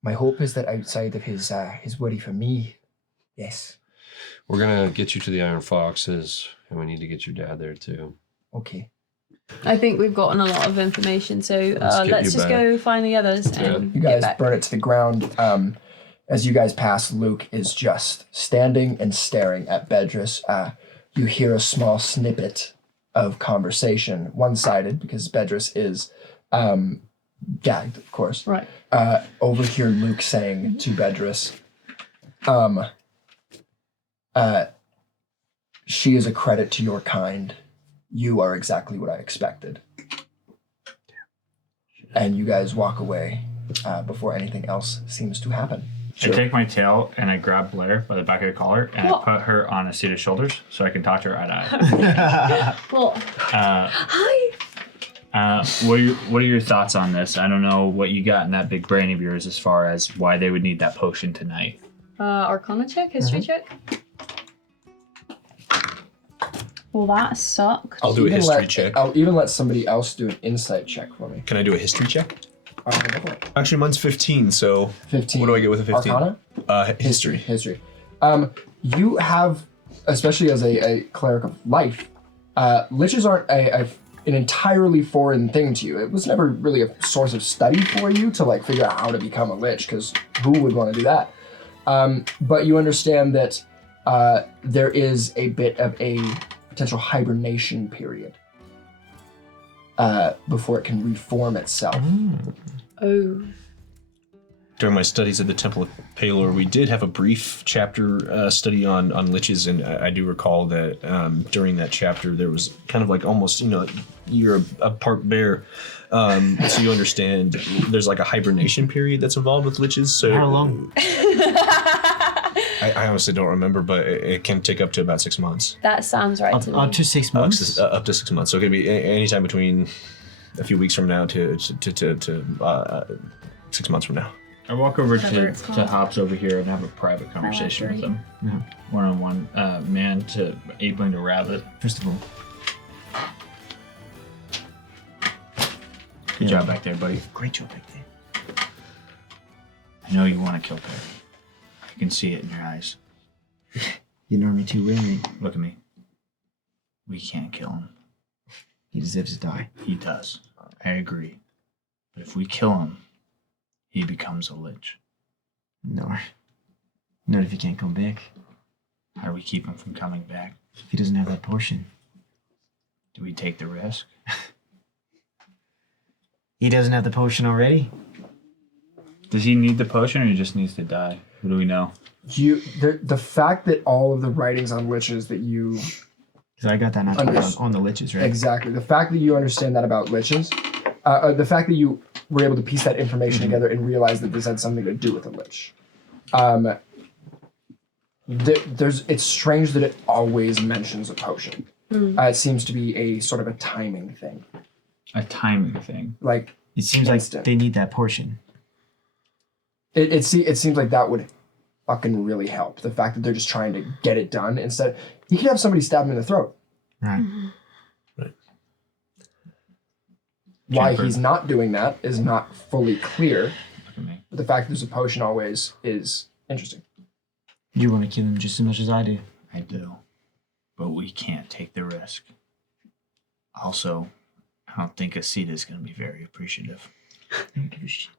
my hope is that outside of his worry for me, yes. We're gonna get you to the Iron Foxes, and we need to get your dad there too. Okay. I think we've gotten a lot of information, so Let's get let's you just back. go find the others and You get guys back. burn it to the ground. As you guys pass, Luke is just standing and staring at Bedris. You hear a small snippet of conversation, one-sided, because Bedris is gagged, of course. Right. Overhear Luke saying to Bedris, she is a credit to your kind. You are exactly what I expected. And you guys walk away before anything else seems to happen. I take my tail and I grab Blair by the back of the collar and What? I put her on a seat of shoulders so I can talk to her eye to Well, eye. hi. What are your thoughts on this? I don't know what you got in that big brain of yours as far as why they would need that potion tonight. Arcana check, history check. Well, that sucked. I'll do a Even history let- check. I'll even let somebody else do an insight check for me. Can I do a history check? Go for it. Actually, mine's 15, so 15. what do I get with a 15? Arcana? History. History. You have, especially as a cleric of life, liches aren't an entirely foreign thing to you. It was never really a source of study for you to like figure out how to become a lich, because who would want to do that? But you understand that there is a bit of a potential hibernation period before it can reform itself. Oh. During my studies at the Temple of Palor, we did have a brief chapter study on liches, and I do recall that during that chapter there was kind of like almost, you're a part bear, so you understand there's like a hibernation period that's involved with liches. So How long? I honestly don't remember, but it can take up to about 6 months. That sounds right to me. Up to 6 months. Up to 6 months. So it could be anytime between a few weeks from now to 6 months from now. I walk over Whatever to it's called. Hops over here and have a private conversation with him. One-on-one, man to Aibling to Rabbit. First of all, Good job back there, buddy. great job back there. I know you want to kill Perry. I can see it in your eyes. You know me too well, mate. Look at me. We can't kill him. He deserves to die. He does. I agree. But if we kill him, he becomes a lich. No. Not if he can't come back. How do we keep him from coming back? If he doesn't have that portion. Do we take the risk? He doesn't have the potion already? Does he need the potion or he just needs to die? What do we know? The fact that all of the writings on liches that you Because I got that not on the liches, right? exactly the fact that you understand that about liches, the fact that you were able to piece that information together and realize that this had something to do with a lich. It's strange that it always mentions a potion. It seems to be a sort of a timing thing. A timing thing. Like It seems Instant. like they need that portion. it seems like that would fucking really help. The fact that they're just trying to get it done instead. You could have somebody stab him in the throat. Right. Why Jennifer. he's not doing that is not fully clear. Look at me. But the fact that there's a potion always is interesting. You want to kill him just as much as I do. I do. But we can't take the risk. Also, I don't think Asita is going to be very appreciative. I don't give a shit.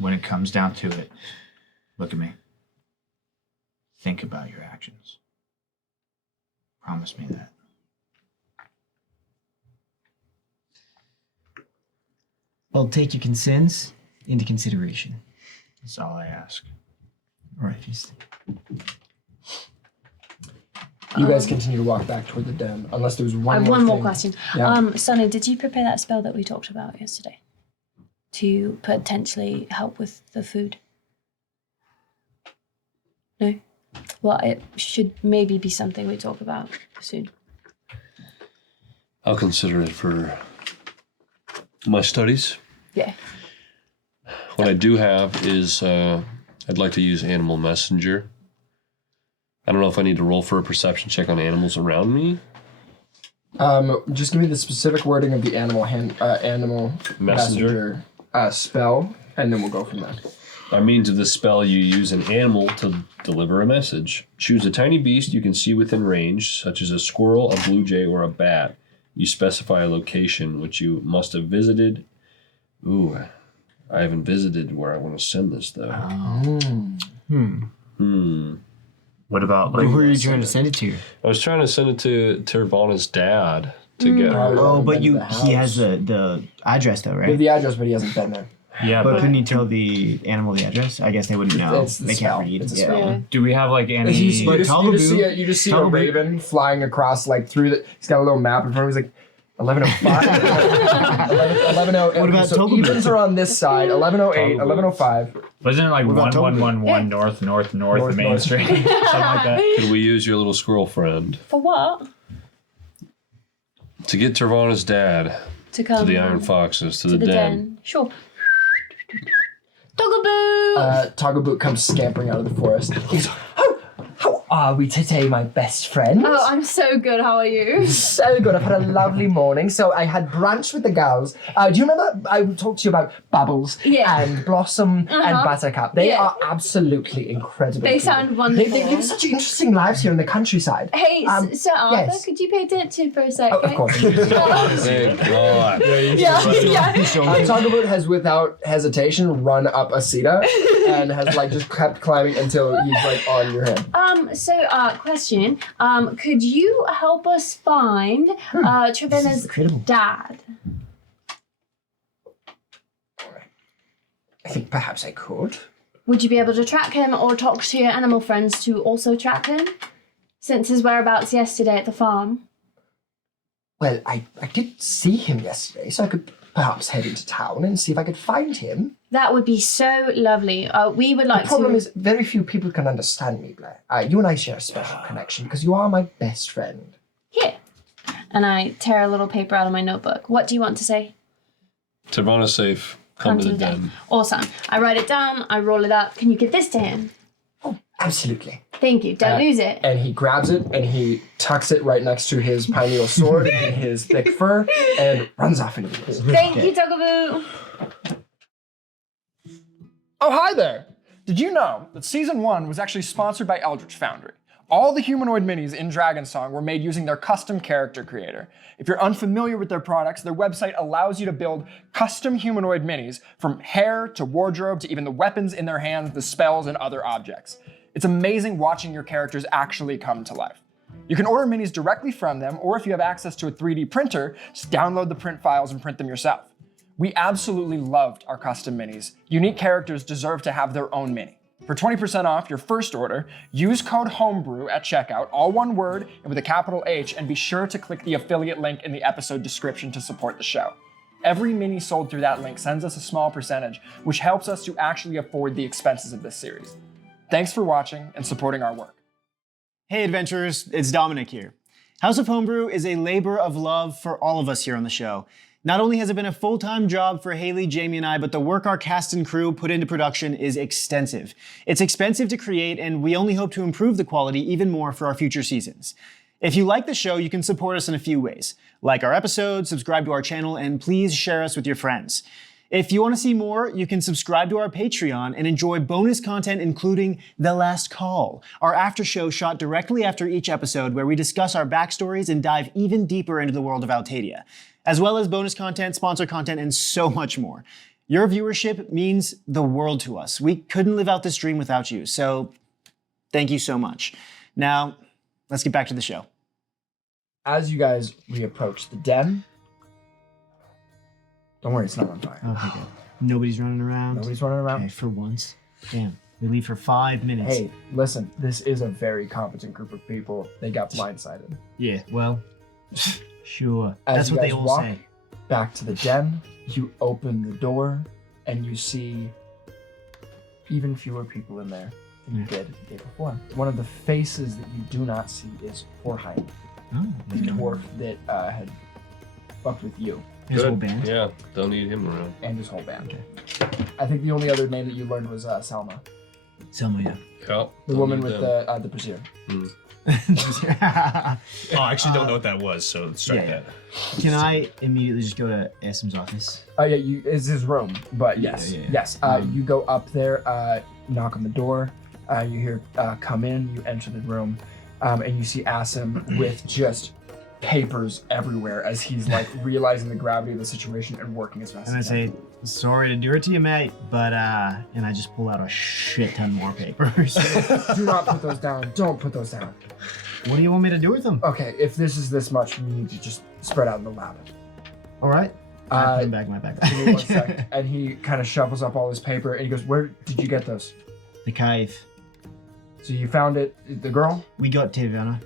When it comes down to it, look at me. Think about your actions. Promise me that. I'll take your concerns into consideration. That's all I ask. All right, Feast. You guys continue to walk back toward the den, unless there was I one have more one more thing. question. Yeah. Sonny, did you prepare that spell that we talked about yesterday to potentially help with the food? No? Well, it should maybe be something we talk about soon. I'll consider it for my studies. Yeah. What I do have is I'd like to use animal messenger. I don't know if I need to roll for a perception check on animals around me. Just give me the specific wording of the animal messenger spell, and then we'll go from there. By means of this spell, you use an animal to deliver a message. Choose a tiny beast you can see within range, such as a squirrel, a blue jay, or a bat. You specify a location which you must have visited. Ooh, I haven't visited where I want to send this, though. What about Who are you trying to send it to? I was trying to send it to Tervana's dad to get her. Oh, but Been to the he has house. the address though, We right? have the address, but he hasn't been there. Yeah, But but couldn't you tell the animal the address? I guess they wouldn't know. It's the They spell. can't read. It's a Yeah. spell. Yeah. do we have like any? You just Toggleboo- you just see a Toggleboo- raven flying across like through the. He's got a little map in front of him. He's like 11:05. 11:08. What about so Toggleboo? evens are on this side. 11:08, Toggleboo. 11:05. Wasn't it like What about 1111 north North, Main north. Street, something like that? Could we use your little squirrel friend For what? to get Tervana's dad To come to the Iron Foxes, to to the den? Sure. Toggleboo! Toggleboot comes scampering out of the forest. He's how are we today, my best friend? Oh, I'm so good. How are you? So good. I've had a lovely morning. So I had brunch with the girls. Do you remember I talked to you about Bubbles Yeah. and Blossom and Buttercup? They Yeah. are absolutely incredible. They people. sound wonderful. They live such interesting lives here in the countryside. Hey, Sir Arthur, yes. could you pay attention for a second? Oh, of course. Thank God. Yeah. Toggleboot has without hesitation run up a cedar and has like just kept climbing until he's like on your head. Question. Could you help us find Trevenna's incredible. dad? I think perhaps I could. Would you be able to track him or talk to your animal friends to also track him? Since his whereabouts yesterday at the farm. Well, I did see him yesterday, so I could perhaps head into town and see if I could find him. That would be so lovely. We would like The problem to... is, very few people can understand me, Blair. You and I share a special connection because you are my best friend. Here. And I tear a little paper out of my notebook. What do you want to say? Tervana's safe. Come to the den. Awesome. I write it down. I roll it up. Can you give this to him? Oh, absolutely. Thank you. Don't lose it. And he grabs it and he tucks it right next to his pineal sword in his thick fur and runs off into the woods. Thank you, Toggleboo. Oh, hi there! Did you know that Season 1 was actually sponsored by Eldritch Foundry? All the humanoid minis in Dragonsong were made using their custom character creator. If you're unfamiliar with their products, their website allows you to build custom humanoid minis from hair to wardrobe to even the weapons in their hands, the spells, and other objects. It's amazing watching your characters actually come to life. You can order minis directly from them, or if you have access to a 3D printer, just download the print files and print them yourself. We absolutely loved our custom minis. Unique characters deserve to have their own mini. For 20% off your first order, use code HOMEBREW at checkout, all one word and with a capital H, and be sure to click the affiliate link in the episode description to support the show. Every mini sold through that link sends us a small percentage, which helps us to actually afford the expenses of this series. Thanks for watching and supporting our work. Hey adventurers, it's Dominic here. House of Homebrew is a labor of love for all of us here on the show. Not only has it been a full-time job for Haley, Jamie, and I, but the work our cast and crew put into production is extensive. It's expensive to create, and we only hope to improve the quality even more for our future seasons. If you like the show, you can support us in a few ways. Like our episodes, subscribe to our channel, and please share us with your friends. If you want to see more, you can subscribe to our Patreon and enjoy bonus content including The Last Call, our after show shot directly after each episode where we discuss our backstories and dive even deeper into the world of Altadia, as well as bonus content, sponsor content, and so much more. Your viewership means the world to us. We couldn't live out this dream without you, so thank you so much. Now, let's get back to the show. As you guys reapproach the den, don't worry, it's not on fire. Okay, good. Nobody's running around. Nobody's running around. Okay, for once. Damn. We leave for 5 minutes. Hey, listen, this is a very competent group of people. They got blindsided. Yeah, well, sure. As That's you what they guys all walk say. back to the den, you open the door, and you see even fewer people in there than you did the day before. One of the faces that you do not see is Horheim, Oh, the dwarf that had fucked with you his whole band. Yeah, don't need him around. and his whole band. I think the only other name that you learned was Salma, Selma, yeah. Yep, the don't woman need with them. the brassiere. Oh, I actually don't know what that was, so strike yeah. that. Can I immediately just go to Asim's office? Oh yeah, it's his room. But yes, Yeah. yes. You go up there, knock on the door. You hear come in. You enter the room, and you see Asim with just papers everywhere as he's like realizing the gravity of the situation and working as fast And I as he say, sorry to do it to you, mate, but and I just pull out a shit ton more papers. can. Do not put those down. Don't put those down. What do you want me to do with them? Okay, if this is this much, we need to just spread out in the lab. All right. I put them back in my Give me 1 sec. backpack. And he kind of shovels up all his paper and he goes, "Where did you get those?" The cave. So you found it, the girl? We got Tavana.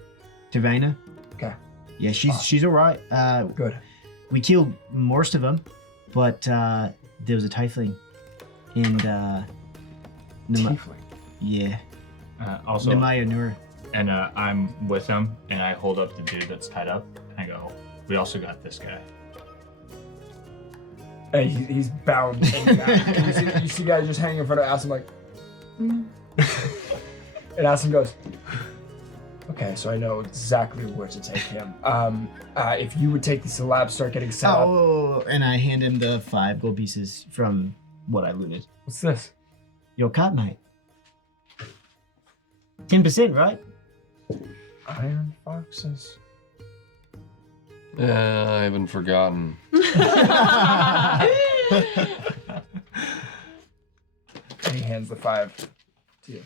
Tavana. Okay. Yeah, she's all right. Good. We killed most of them, but there was a tiefling, and Tiefling. yeah, Also, Nemaya Nur. and I'm with him, and I hold up the dude that's tied up, and I go, "We also got this guy." And he's bound and gagged. And you see guys just hanging in front of Asim like, and Asim goes, "Okay, so I know exactly where to take him. If you would take this to the lab, start getting set up." Oh, and I hand him the 5 gold pieces from what I looted. What's this? Your cut, mate. 10%, right? Iron foxes. I haven't forgotten. And he hands the 5 to you.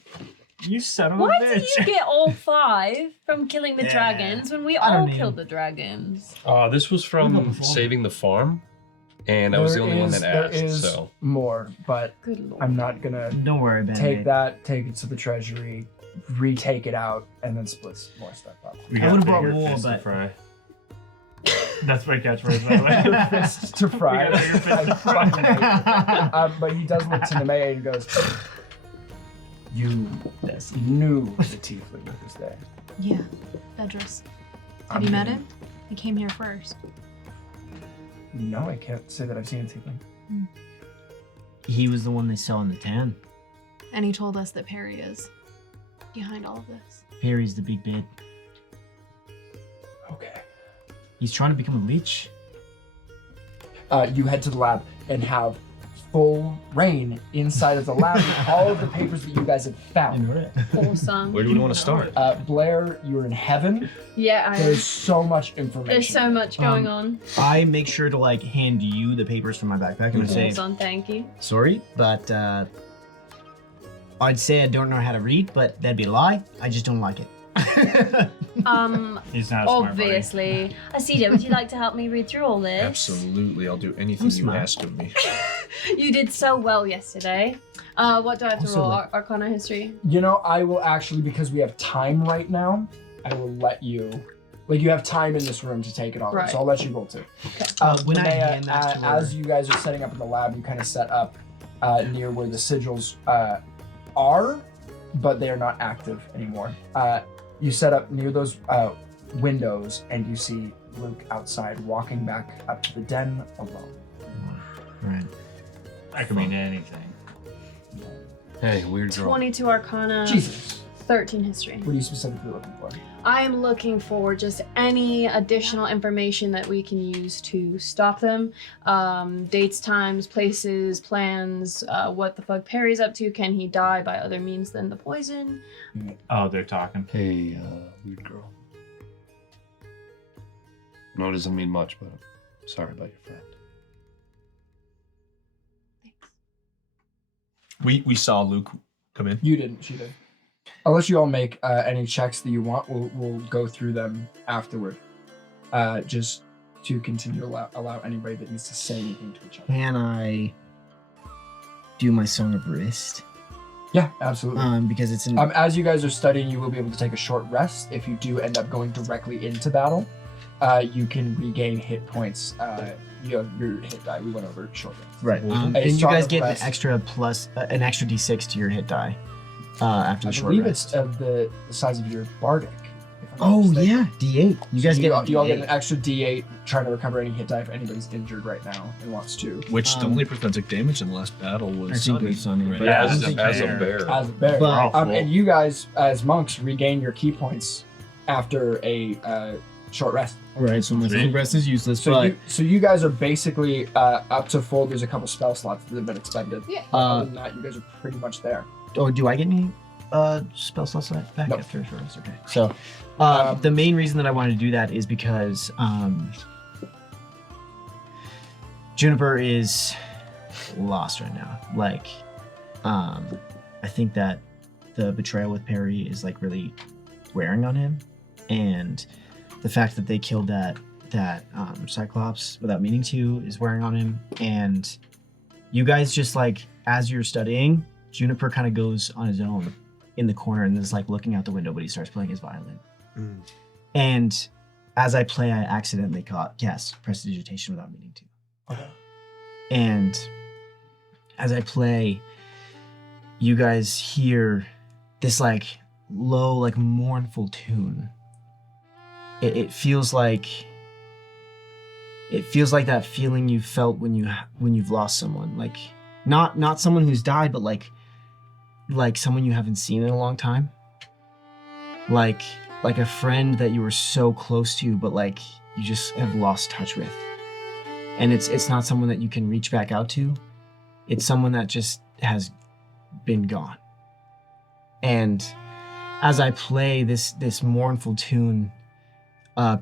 You son of Why did you get all 5 from killing the Yeah. dragons when we I don't all know. killed the dragons? This was from saving the farm, and I was the only one that asked. There is So more, but Good lord. I'm not gonna Don't worry about take it. that, take it to the treasury, retake it out, and then split more stuff up. We I got would've brought bigger more, fists to but- fry. That's my catchphrase, by the way. Fists to fry. We got bigger fists I to fucking hate it. But he does look to Nemea and goes, "You knew the tiefling was there." Yeah, Bedris. Have I'm you met gonna- him? He came here first. No, I can't say that I've seen a tiefling. He was the one they saw in the town. And he told us that Perry is behind all of this. Perry's the big bad. Okay. He's trying to become a lich. You head to the lab and have full reign inside of the lab with all of the papers that you guys have found. Awesome. Where do we want to start? Blair, you're in heaven. Yeah, There's so much information. there's so much going on. I make sure to like hand you the papers from my backpack and I say, Awesome, thank you. sorry, but I'd say I don't know how to read, but that'd be a lie. I just don't like it. He's not a smart buddy. Obviously. Asida, would you like to help me read through all this? Absolutely, I'll do anything I'm you smart. ask of me. You did so well yesterday. What do I have to Also, roll? like- Arcana history? You know, I will actually, because we have time right now, I will let you. Like, you have time in this room to take it all. Right. So I'll let you roll too. When I Linnea, hand that to her, as you guys are setting up in the lab, you kind of set up near where the sigils are, but they are not active anymore. You set up near those windows, and you see Luke outside walking back up to the den alone. right. That could mean anything. hey, weird girl. 22 Arcana, Jesus. 13 history. What are you specifically looking for? I am looking for just any additional information that we can use to stop them. Dates, times, places, plans, what the fuck Perry's up to. Can he die by other means than the poison? Oh, they're talking. Hey, weird girl. No, it doesn't mean much, but I'm sorry about your friend. We saw Luke come in. You didn't. She did. Unless you all make any checks that you want, we'll go through them afterward. Just to continue to allow anybody that needs to say anything to each other. Can I do my Song of Rest? Yeah, absolutely. Because it's in. As you guys are studying, you will be able to take a short rest. If you do end up going directly into battle, you can regain hit points. Your hit die. We went over it shortly. Right. A And you song guys of get rest. an extra d6 to your hit die after I the short believe rest. it's of the size of your bardic. if I'm not Oh mistaken. yeah, d8. You guys get you all get an extra d8 trying to recover any hit die if anybody's injured right now and wants to. Which the only person that took damage in the last battle was I think Sunny. it was Sunny, right? but Yeah, I as, don't think as a fair. bear. As a bear. But- And you guys, as monks, regain your key points after a short rest. All right, so my long rest is useless. So you guys are basically up to full. There's a couple spell slots that have been expended. Yeah. But other than that, you guys are pretty much there. Oh, do I get any spell slots back No. after short rest? Okay. So Um, the main reason that I wanted to do that is because Juniper is lost right now. Like, I think that the betrayal with Perry is like really wearing on him, and the fact that they killed that Cyclops without meaning to is wearing on him. And you guys just like, as you're studying, Juniper kind of goes on his own in the corner and is like looking out the window, but he starts playing his violin. Mm. And as I play, I accidentally cast prestidigitation without meaning to. Okay. And as I play, you guys hear this like low, like mournful tune. It feels like that feeling you felt when you've lost someone. Like not someone who's died, but like someone you haven't seen in a long time. Like a friend that you were so close to, but like you just have lost touch with. And it's not someone that you can reach back out to. It's someone that just has been gone. And as I play this mournful tune,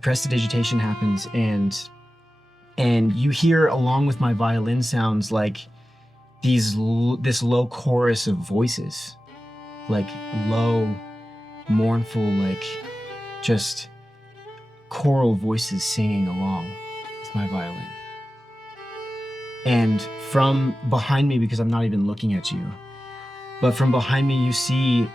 prestidigitation happens, and you hear along with my violin sounds like this low chorus of voices, like low, mournful, like just choral voices singing along with my violin. And from behind me, because I'm not even looking at you, but from behind me you see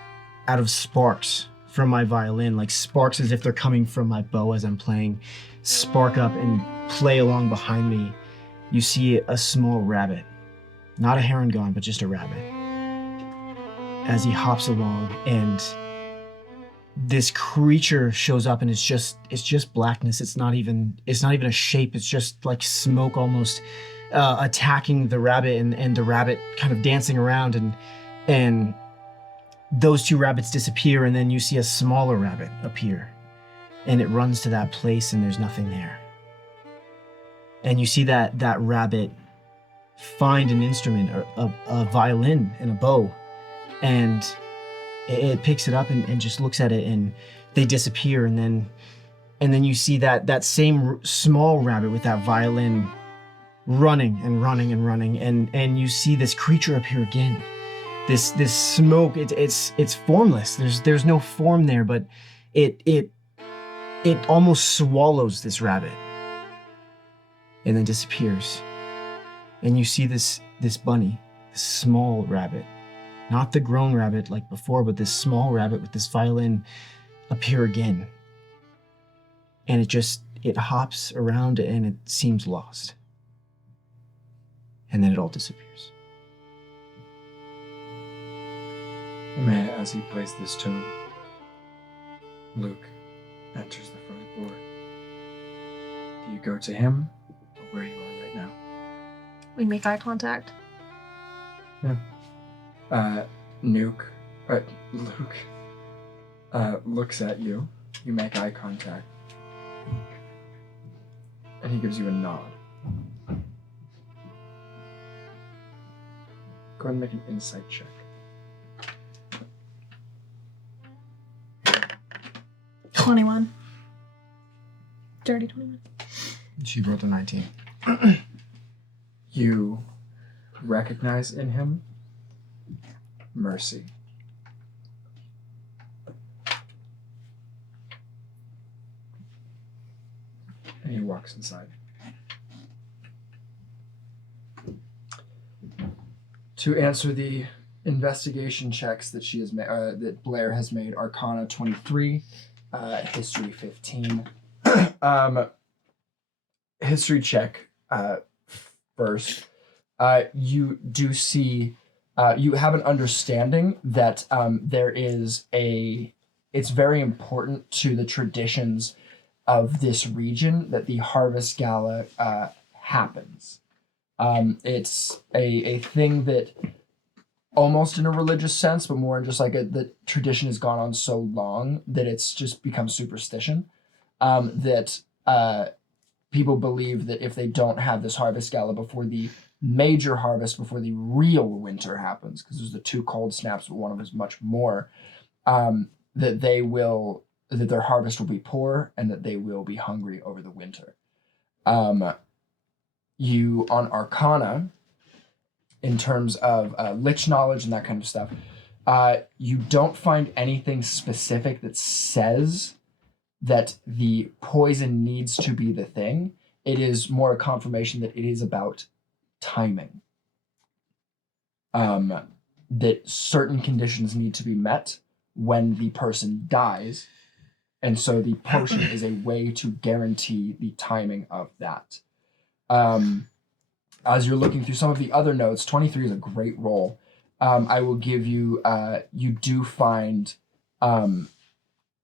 out of sparks from my violin, like sparks as if they're coming from my bow as I'm playing, spark up and play along behind me. You see a small rabbit, not a heron, but just a rabbit, as he hops along, and this creature shows up, and it's just blackness. It's not even a shape. It's just like smoke almost attacking the rabbit, and the rabbit kind of dancing around, and those two rabbits disappear, and then you see a smaller rabbit appear, and it runs to that place, and there's nothing there. And you see that rabbit find an instrument, a violin and a bow, and it picks it up and just looks at it, and they disappear, and then you see that same small rabbit with that violin running and running and running, and you see this creature appear again. This smoke, it's formless. There's no form there, but it almost swallows this rabbit and then disappears. And you see this bunny, this small rabbit, not the grown rabbit like before, but this small rabbit with this violin appear again. And it hops around and it seems lost. And then it all disappears. As he plays this tune, Luke enters the front door. Do you go to him or where you are right now? We make eye contact. Luke looks at you. You make eye contact. And he gives you a nod. Go ahead and make an insight check. Dirty 21. She rolled a 19. You recognize in him mercy. And he walks inside. To answer the investigation checks that she has that Blair has made. Arcana 23, history 15. History check first. You do see, you have an understanding that it's very important to the traditions of this region that the Harvest Gala happens. It's a thing that almost in a religious sense, but more in just like the tradition has gone on so long that it's just become superstition. That people believe that if they don't have this Harvest Gala before the major harvest, before the real winter happens, because there's the 2 cold snaps, but one of them is much more, that their harvest will be poor and that they will be hungry over the winter. You, on Arcana, in terms of lich knowledge and that kind of stuff, you don't find anything specific that says that the poison needs to be the thing. It is more a confirmation that it is about timing. That certain conditions need to be met when the person dies. And so the potion is a way to guarantee the timing of that. As you're looking through some of the other notes, 23 is a great roll. I will give you, you do find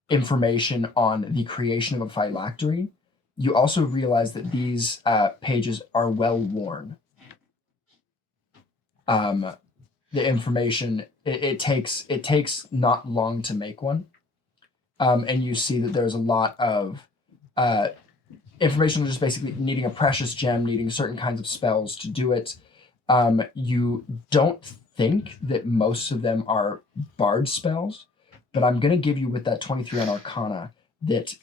information on the creation of a phylactery. You also realize that these pages are well worn. The information, it takes not long to make one. And you see that there's a lot of information just basically needing a precious gem, needing certain kinds of spells to do it. You don't think that most of them are bard spells, but I'm going to give you with that 23 on Arcana that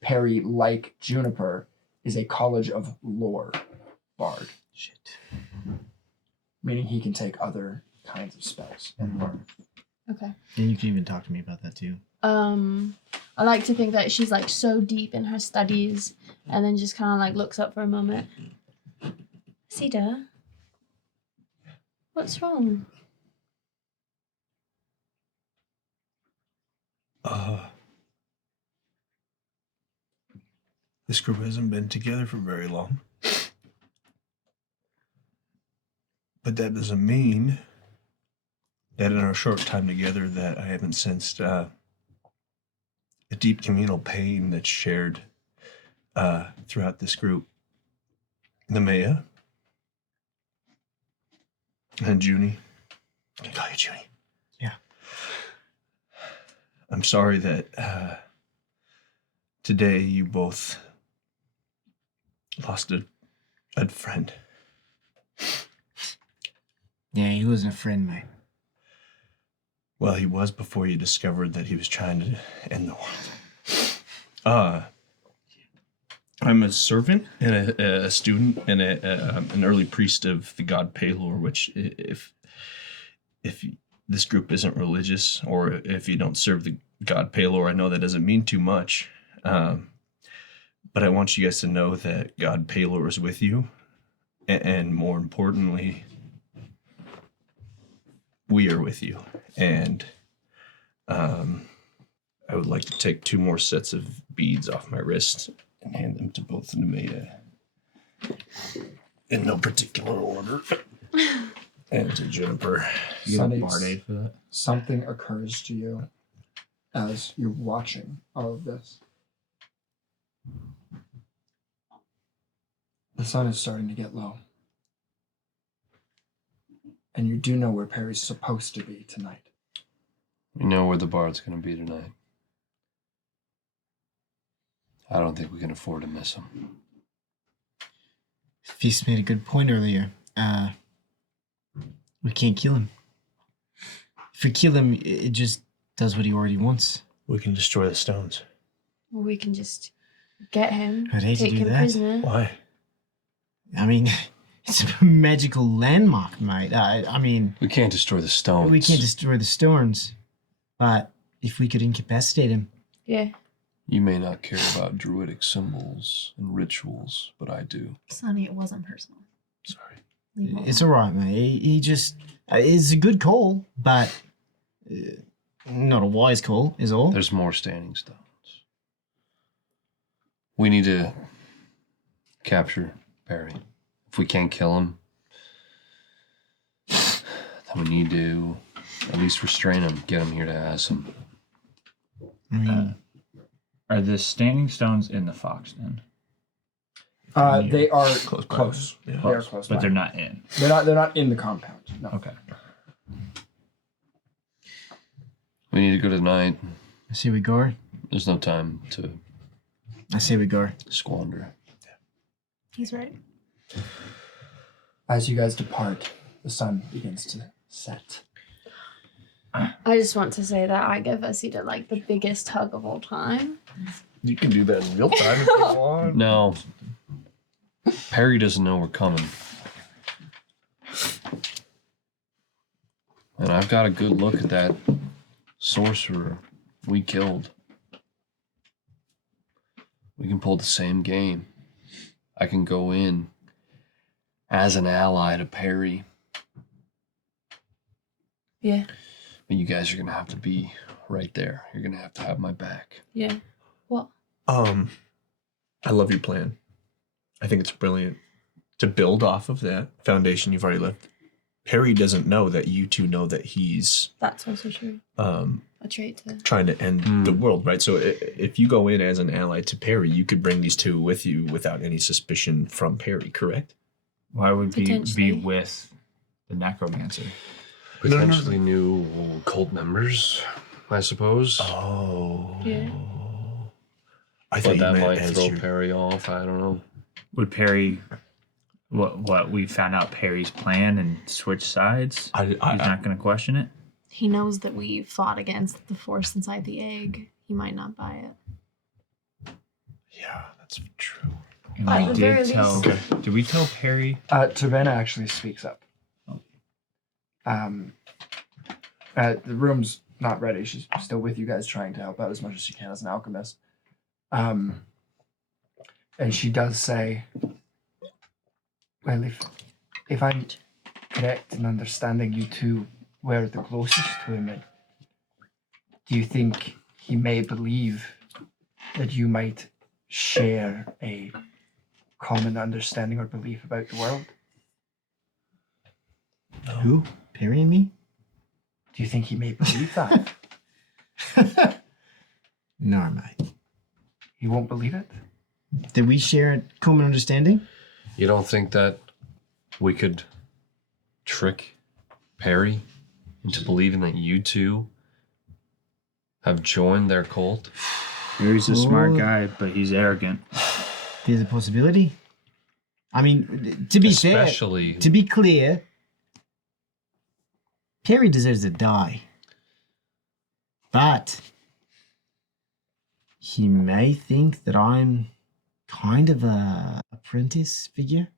Perry, like Juniper, is a College of Lore bard. Shit. Meaning he can take other kinds of spells and learn. Okay. And you can even talk to me about that too. I like to think that she's like so deep in her studies and then just kind of like looks up for a moment. Sita, what's wrong? This group hasn't been together for very long. But that doesn't mean that in our short time together that I haven't sensed a deep communal pain that's shared throughout this group. Nemea and Junie. Can I call you Junie? Yeah. I'm sorry that today you both lost a friend. Yeah, he wasn't a friend, mate. Well, he was before you discovered that he was trying to end the world. I'm a servant and a student and an early priest of the god Pelor, which if this group isn't religious or if you don't serve the god Pelor, I know that doesn't mean too much. But I want you guys to know that god Pelor is with you. And more importantly, we are with you. And I would like to take 2 more sets of beads off my wrist and hand them to both Nemea in no particular order. And to Juniper. You have a Sunny, bard aid for that? something occurs to you as you're watching all of this. The sun is starting to get low. And you do know where Perry's supposed to be tonight. We know where the bard's going to be tonight. I don't think we can afford to miss him. Feast made a good point earlier. We can't kill him. If we kill him, it just does what he already wants. We can destroy the stones. Or we can just get him, I'd hate to take do him that. prisoner. Why? I mean, it's a magical landmark, mate. I mean, We can't destroy the stones. we can't destroy the stones, but if we could incapacitate him, Yeah. You may not care about druidic symbols and rituals, but I do. Sonny, it wasn't personal. Sorry. It's all right, mate. He just it's a good call, but not a wise call. Is all. There's more standing stones. We need to capture Perry. If we can't kill him, then we need to at least restrain him, get him here to Asim. I mean, Are the standing stones in the fox then? They are Close by. close. Yeah. They are close, But by. they're not in. They're not in the compound. No. Okay. We need to go tonight. I say we go. There's no time to I say we go. squander. He's right. As you guys depart, the sun begins to set. I just want to say that I give Asita like the biggest hug of all time. You can do that in real time if you want. No. Perry doesn't know we're coming. And I've got a good look at that sorcerer we killed. We can pull the same game. I can go in as an ally to Perry. Yeah. But you guys are going to have to be right there. You're going to have my back. Yeah. What? I love your plan. I think it's brilliant. To build off of that foundation you've already left, Perry doesn't know that you two know that he's That's also true. A trait to. trying to end the world, right? So if you go in as an ally to Perry, you could bring these two with you without any suspicion from Perry, correct? Why would we Potentially. be with the necromancer? Potentially new cult members, I suppose. Oh. Yeah. I thought But you that meant might as throw your... Perry off. I don't know. Would Perry, what we found out Perry's plan and switch sides? He's not going to question it? He knows that we fought against the force inside the egg. He might not buy it. Yeah, that's true. And At we the did very tell. least- Did we tell Perry? Tavenna actually speaks up. The room's not ready. She's still with you guys, trying to help out as much as she can as an alchemist. And she does say, well, if I'm correct in understanding, you two were the closest to him, do you think he may believe that you might share a common understanding or belief about the world? Who? Perry and me? Do you think he may believe that? No, mate. He won't believe it? Did we share a common understanding? You don't think that we could trick Perry into believing that you two have joined their cult? Perry's a smart Oh. guy, but he's arrogant. There's a possibility. I mean, to be fair, Especially to be clear, Perry deserves to die. But he may think that I'm kind of a apprentice figure.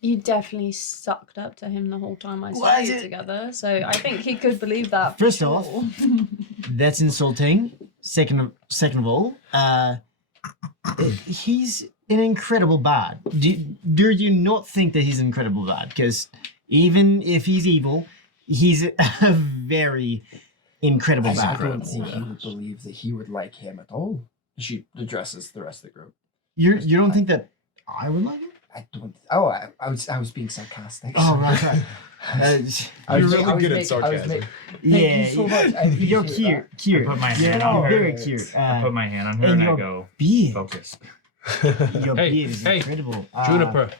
You definitely sucked up to him the whole time I saw Was you it? together, so I think he could believe that. for First sure. off, that's insulting. Second of all, he's an incredible bard. Do you not think that he's an incredible bard? Because even if he's evil, he's a very incredible I bard. don't think he would believe that he would like him at all. She addresses the rest of the group. You don't think that I would like him? I don't. Oh, I was being sarcastic. Oh, right. You're really good at sarcasm. Yeah, you so much. I you're appreciate cute. I put my You're hand on her. very cute. I put my hand on her and and I your go, beard. focus. Your Hey, beard is hey, incredible. Juniper.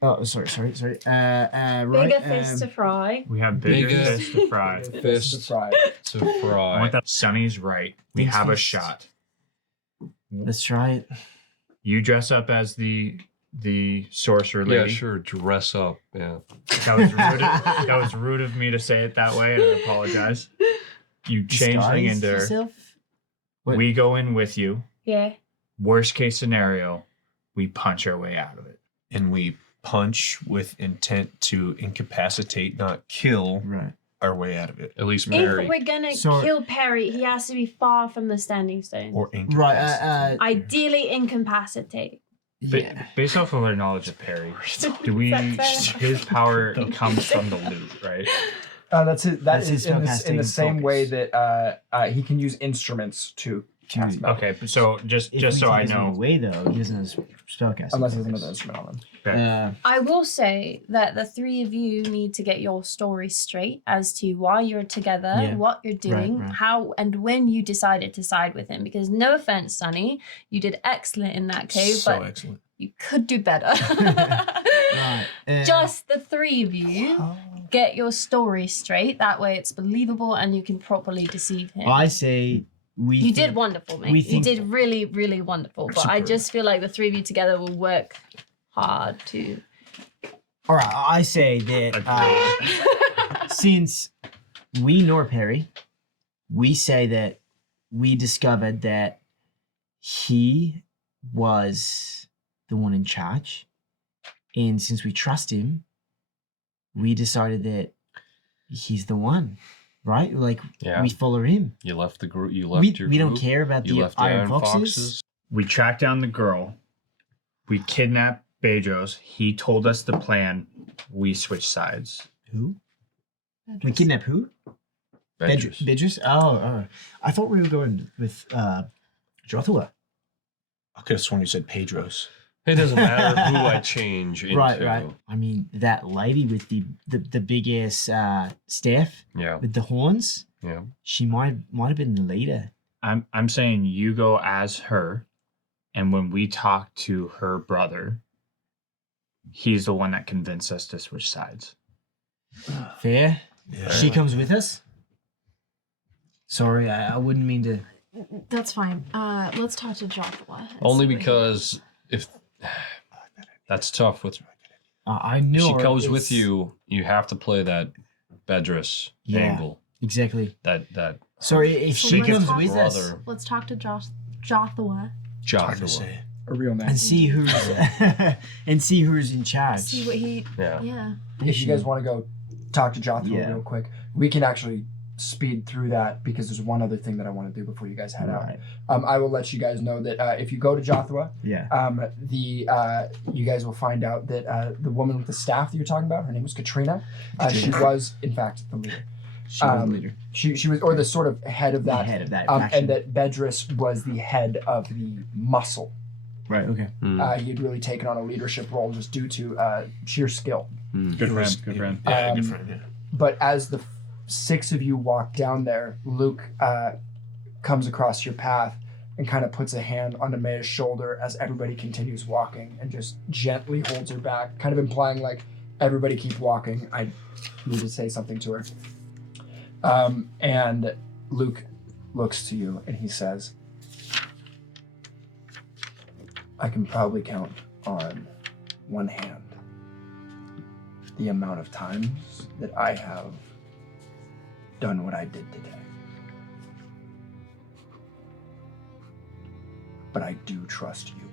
Oh, sorry. Right. Bigger fists to fry. We have bigger Bigger fists to fry. Fist Fry. to I fry. want that. Sonny's right. We Thanks, have a Fist. shot. Let's try it. You dress up as the sorcerer lady. Yeah, sure. Dress up. Yeah. That was rude of me to say it that way, and I apologize. You change thing Disguise into her. yourself? What? We go in with you. Yeah. Worst case scenario, we punch our way out of it. And we punch with intent to incapacitate, not kill, Right. our way out of it. At least Perry. If we're gonna So- kill Perry, he has to be far from the standing stone. Or Right. incapacitate. Ideally incapacitate. Based off of our knowledge of Perry, do we? His power comes from the loot, right? That's it. That's Is his in the spellcasting same way focus. that he can use instruments to cast spells. Okay, so just If we so take I his name know. away though, he doesn't have spellcasting. Unless he has focus. another instrument on him. Okay. I will say that the three of you need to get your story straight as to why you're together, Yeah. what you're doing, right. how and when you decided to side with him. Because no offense, Sonny, you did excellent in that cave, So but excellent. you could do better. Right. Just the three of you get your story straight. That way it's believable and you can properly deceive him. I say we. You think- did wonderful, mate. we You think- did really, really wonderful. But I Superb. just feel like the three of you together will work hard to. All right. I say that since we know Perry, we say that we discovered that he was the one in charge, and since we trust him, we decided that he's the one, right? Like Yeah. we follow him. You left the group. You left We your don't group, care about You the left the Iron Foxes. We tracked down the girl. We kidnapped Bedros. He told us the plan. We switched sides. Who? We kidnap who? Bedros. Bedros? Oh, I thought we were going with Jothua. I could have sworn you said Pedros. It doesn't matter who I change into. Right. I mean, that lady with the big ass staff Yeah. with the horns. Yeah. She might have been the leader. I'm saying you go as her, and when we talk to her brother, he's the one that convinced us to switch sides. Fair. Yeah. She comes with us. Sorry, I wouldn't mean to. That's fine. Let's talk to Joshua. and Only see what he because if that's tough with I knew she her. comes with It's- you, you have to play that Bedros Yeah. angle. Exactly. That Sorry, if So she let's comes talk- with us brother Let's talk to Jothua. Hard to Jothua. say. A real man. and see who's and see who's in charge. See what he. Yeah. Yeah. If you guys want to go talk to Jothua Yeah. real quick, we can actually speed through that because there's one other thing that I want to do before you guys head Right. out. I will let you guys know that if you go to Jothua, Yeah. you guys will find out that the woman with the staff that you're talking about, her name was Katrina. She was, in fact, the leader. She was the leader. She was, or the sort of head of The that. head of that and faction. that Bedros was the head of the muscle. Right. Okay. He had really taken on a leadership role just due to sheer skill. Good friend. Good friend. Yeah, good friend. Yeah. But as the six of you walk down there, Luke comes across your path and kind of puts a hand on Nemea's shoulder as everybody continues walking and just gently holds her back, kind of implying like, everybody keep walking. I need to say something to her. And Luke looks to you and he says, I can probably count on one hand the amount of times that I have done what I did today. But I do trust you.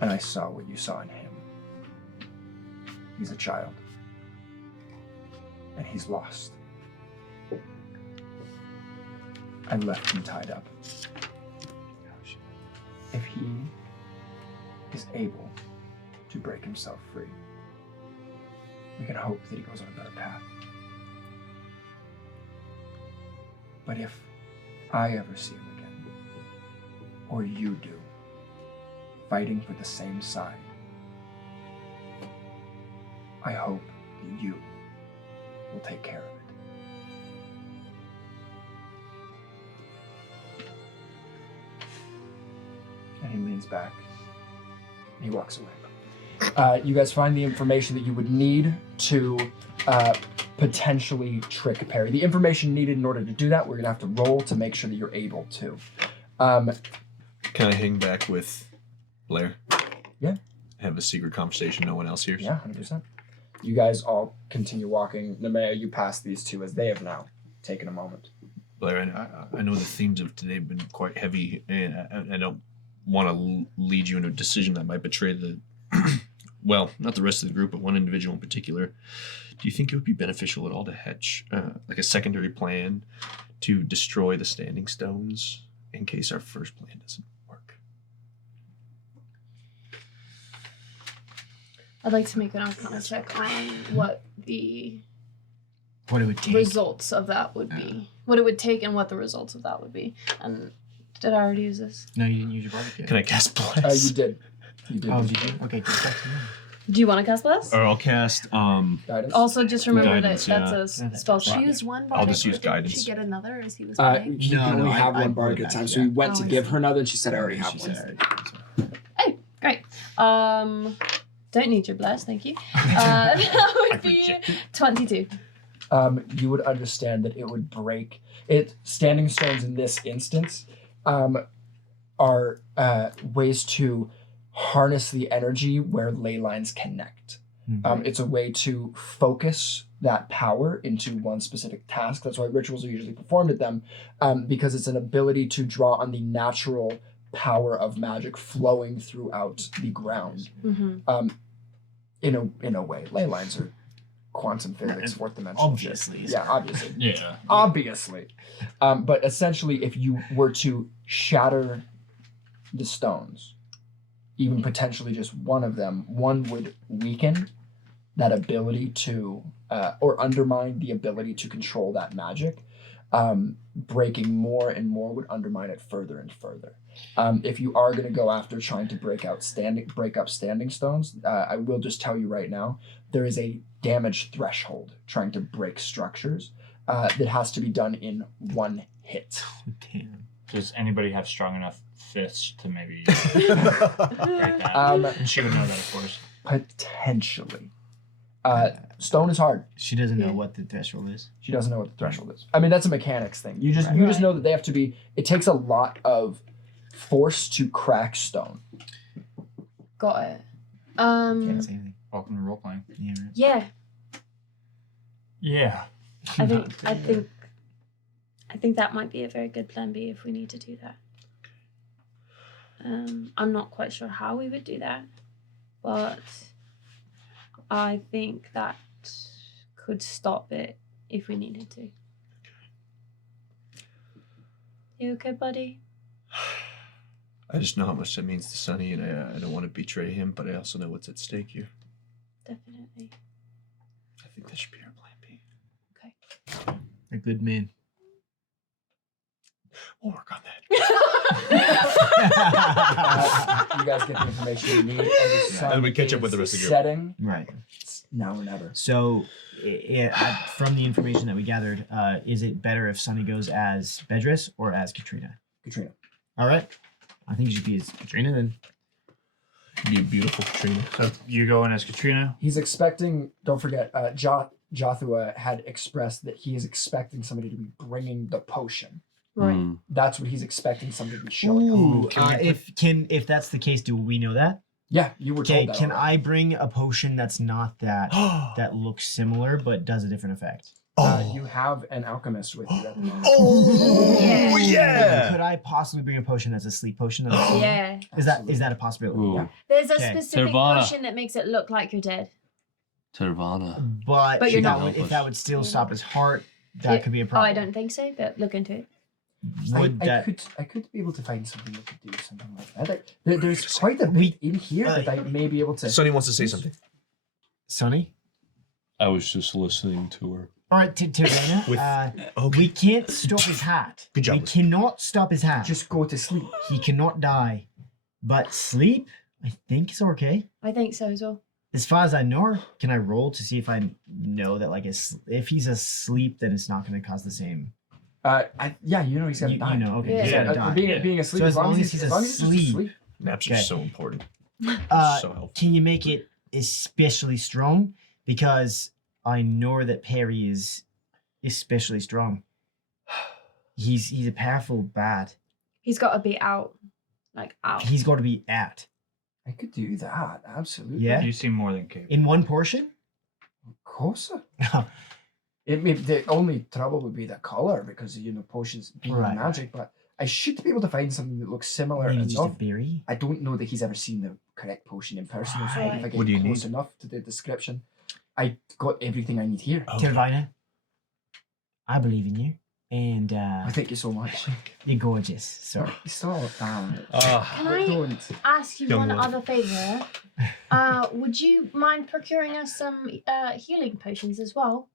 And I saw what you saw in him. He's a child. And he's lost. I left him tied up. If he is able to break himself free, we can hope that he goes on a better path. But if I ever see him again, or you do, fighting for the same side, I hope that you will take care of it. And he leans back and he walks away. You guys find the information that you would need to potentially trick Perry. The information needed in order to do that, we're gonna have to roll to make sure that you're able to. Can I hang back with Blair? Yeah. Have a secret conversation no one else hears? Yeah, 100%. You guys all continue walking. Nemea, you pass these two as they have now taken a moment. Blair, I know the themes of today have been quite heavy, and I don't want to lead you into a decision that might betray the, well, not the rest of the group, but one individual in particular. Do you think it would be beneficial at all to hatch like a secondary plan to destroy the standing stones in case our first plan doesn't work? I'd like to make an Arcana check on what the What it would take. results of that would be. What it would take and what the results of that would be. And did I already use this? No, you didn't use your bardic yet. Can I cast bless? You did. You did. Oh, did you? Okay, just back to you. Do you want to cast Bless? Or I'll cast Guidance. Also, just remember Guidance, that that's yeah. a spell She slot. used one. I'll just use Did guidance. she get another as he was You playing? can only have I one bardic put it at a time, back, so we yeah. went to Oh, I give see. her another, and she said, "I already She have one." said- Hey, great. Don't need your Bless, thank you. That would be 22. You would understand that it would break it. Standing stones in this instance are ways to harness the energy where ley lines connect. It's a way to focus that power into one specific task. That's why rituals are usually performed at them, because it's an ability to draw on the natural power of magic flowing throughout the ground. Mm-hmm. In a way, ley lines are quantum physics, fourth dimensional. Obviously. Yeah, obviously. Yeah. Obviously. But essentially, if you were to shatter the stones, even potentially just one of them, one would weaken that ability to, or undermine the ability to control that magic. Breaking more and more would undermine it further and further. If you are going to go after trying to break up standing stones, I will just tell you right now, there is a damage threshold trying to break structures that has to be done in one hit. Damn. Does anybody have strong enough fists to maybe break that? And she would know that, of course. Potentially. Stone is hard. She doesn't know Yeah. what the threshold is. She doesn't know what the threshold is. I mean, that's a mechanics thing. You just know that they have to be. It takes a lot of force to crack stone. Got it. Can't say anything. Welcome to role playing. Yeah, right. Yeah, Yeah. I think that might be a very good plan B if we need to do that. I'm not quite sure how we would do that, but I think that could stop it if we needed to. You okay, buddy? I just know how much that means to Sonny, and I don't want to betray him, but I also know what's at stake here. Definitely. I think that should be our plan B. Okay. A good man. We'll work on that. You guys get the information you need. And the sun And we catch up with the is rest of the group. setting. Right. It's now or never. So, from the information that we gathered, is it better if Sunny goes as Bedris or as Katrina? Katrina. All right. I think you should be as Katrina then. Be a beautiful Katrina. So you go in as Katrina. He's expecting. Don't forget, Jothua had expressed that he is expecting somebody to be bringing the potion. Right. That's what he's expecting somebody to be showing up. If that's the case, do we know that? Yeah, you were Okay, told that. can already. I bring a potion that's not that that looks similar but does a different effect? You have an alchemist with you at the moment. Yeah. yeah! Could I possibly bring a potion that's a sleep potion? That looks similar? Yeah. Is that a possibility? Ooh. Yeah. There's a Okay. specific Nirvana. potion that makes it look like you're dead. Tervana. But, you're that not. would, if that would still stop his heart, that could be a Oh, problem. I don't think so, but look into it. Would that? I could be able to find something that could do something like that. There's quite a bit in here that I may be able to. Sonny wants to say something. Sonny? I was just listening to her. All right, Tirana. Okay. We can't stop his hat. Good job. We cannot stop his hat. Just go to sleep. He cannot die. But sleep, I think is okay. I think so as well. As far as I know, can I roll to see if I know that if he's asleep, then it's not going to cause the same. Yeah, you know he's gonna die. You know, okay. Yeah. He's Yeah, gonna die. being asleep. So as long as he's he's asleep. Naps Okay. are so important. Uh, So helpful. Can you make it especially strong? Because I know that Perry is especially strong. He's a powerful bad. He's got to be out. Like, out. He's got to be at. I could do that. Absolutely. Yeah. You seem more than capable. In one portion? Of course. The only trouble would be the color because potions being Right. magic, but I should be able to find something that looks similar Maybe just a enough. berry? I don't know that he's ever seen the correct potion in person, so Right. if I get What do you close need? enough to the description, I got everything I need here. Okay. Tirvina, I believe in you. And Thank you so much. you're gorgeous. So Stop down. Can I Don't. ask you Young one one. other favor? Would you mind procuring us some healing potions as well?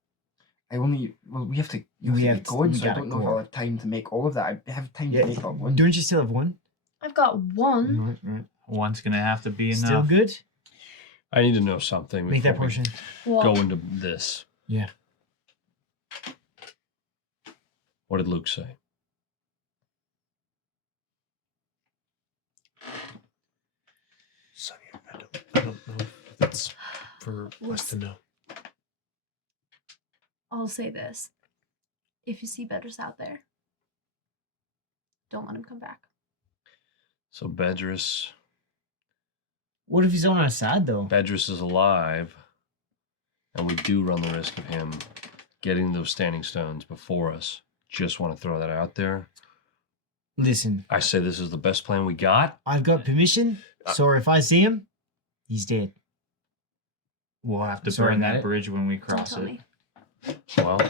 We have to. We have get going, we so I gotta don't know if go. I'll have time to make all of that. I have time to make all one. don't you still have one? I've got one. Right. One's gonna have to be enough. Still good? I need to know something Make that before we portion. What? go into this. Yeah. What did Luke say? Sonny, I don't know if that's for us to know. I'll say this. If you see Bedis out there, don't let him come back. So Bedris What if he's on our side though? Bedris is alive, and we do run the risk of him getting those standing stones before us. Just want to throw that out there. Listen, I say this is the best plan we got. I've got permission, so if I see him, he's dead. We'll have to Sorry burn about that it. bridge when we Don't cross tell it. me. Well,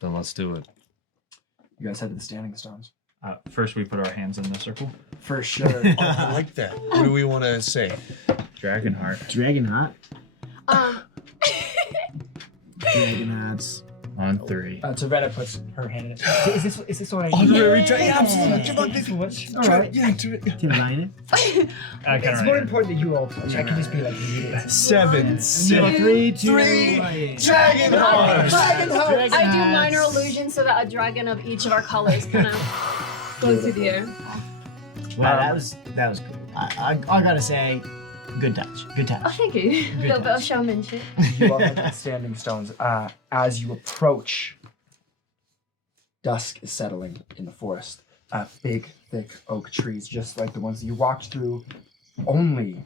then let's do it. You guys head to the standing stones. First, we put our hands in the circle. For sure. I like that. What do we want to say? Dragonheart. Dragonheart. Um, Dragonhearts. On 3. Savannah puts her hand in it. Is this what I need? Honorary dragon. Yeah, absolutely. Come on, baby. All right. Yeah, do it. Tim Ryan. It's more important that you all touch. I can just be like, you 7, 3, 2, Three. 1. Dragonhearts. I do minor illusions so that a dragon of each of our colors kind of goes through the air. Well, that was good. I gotta say, good touch. Good Oh, touch. thank you. A little bit of showmanship. You all head to the standing stones. As you approach, dusk is settling in the forest. Big, thick oak trees, just like the ones that you walked through only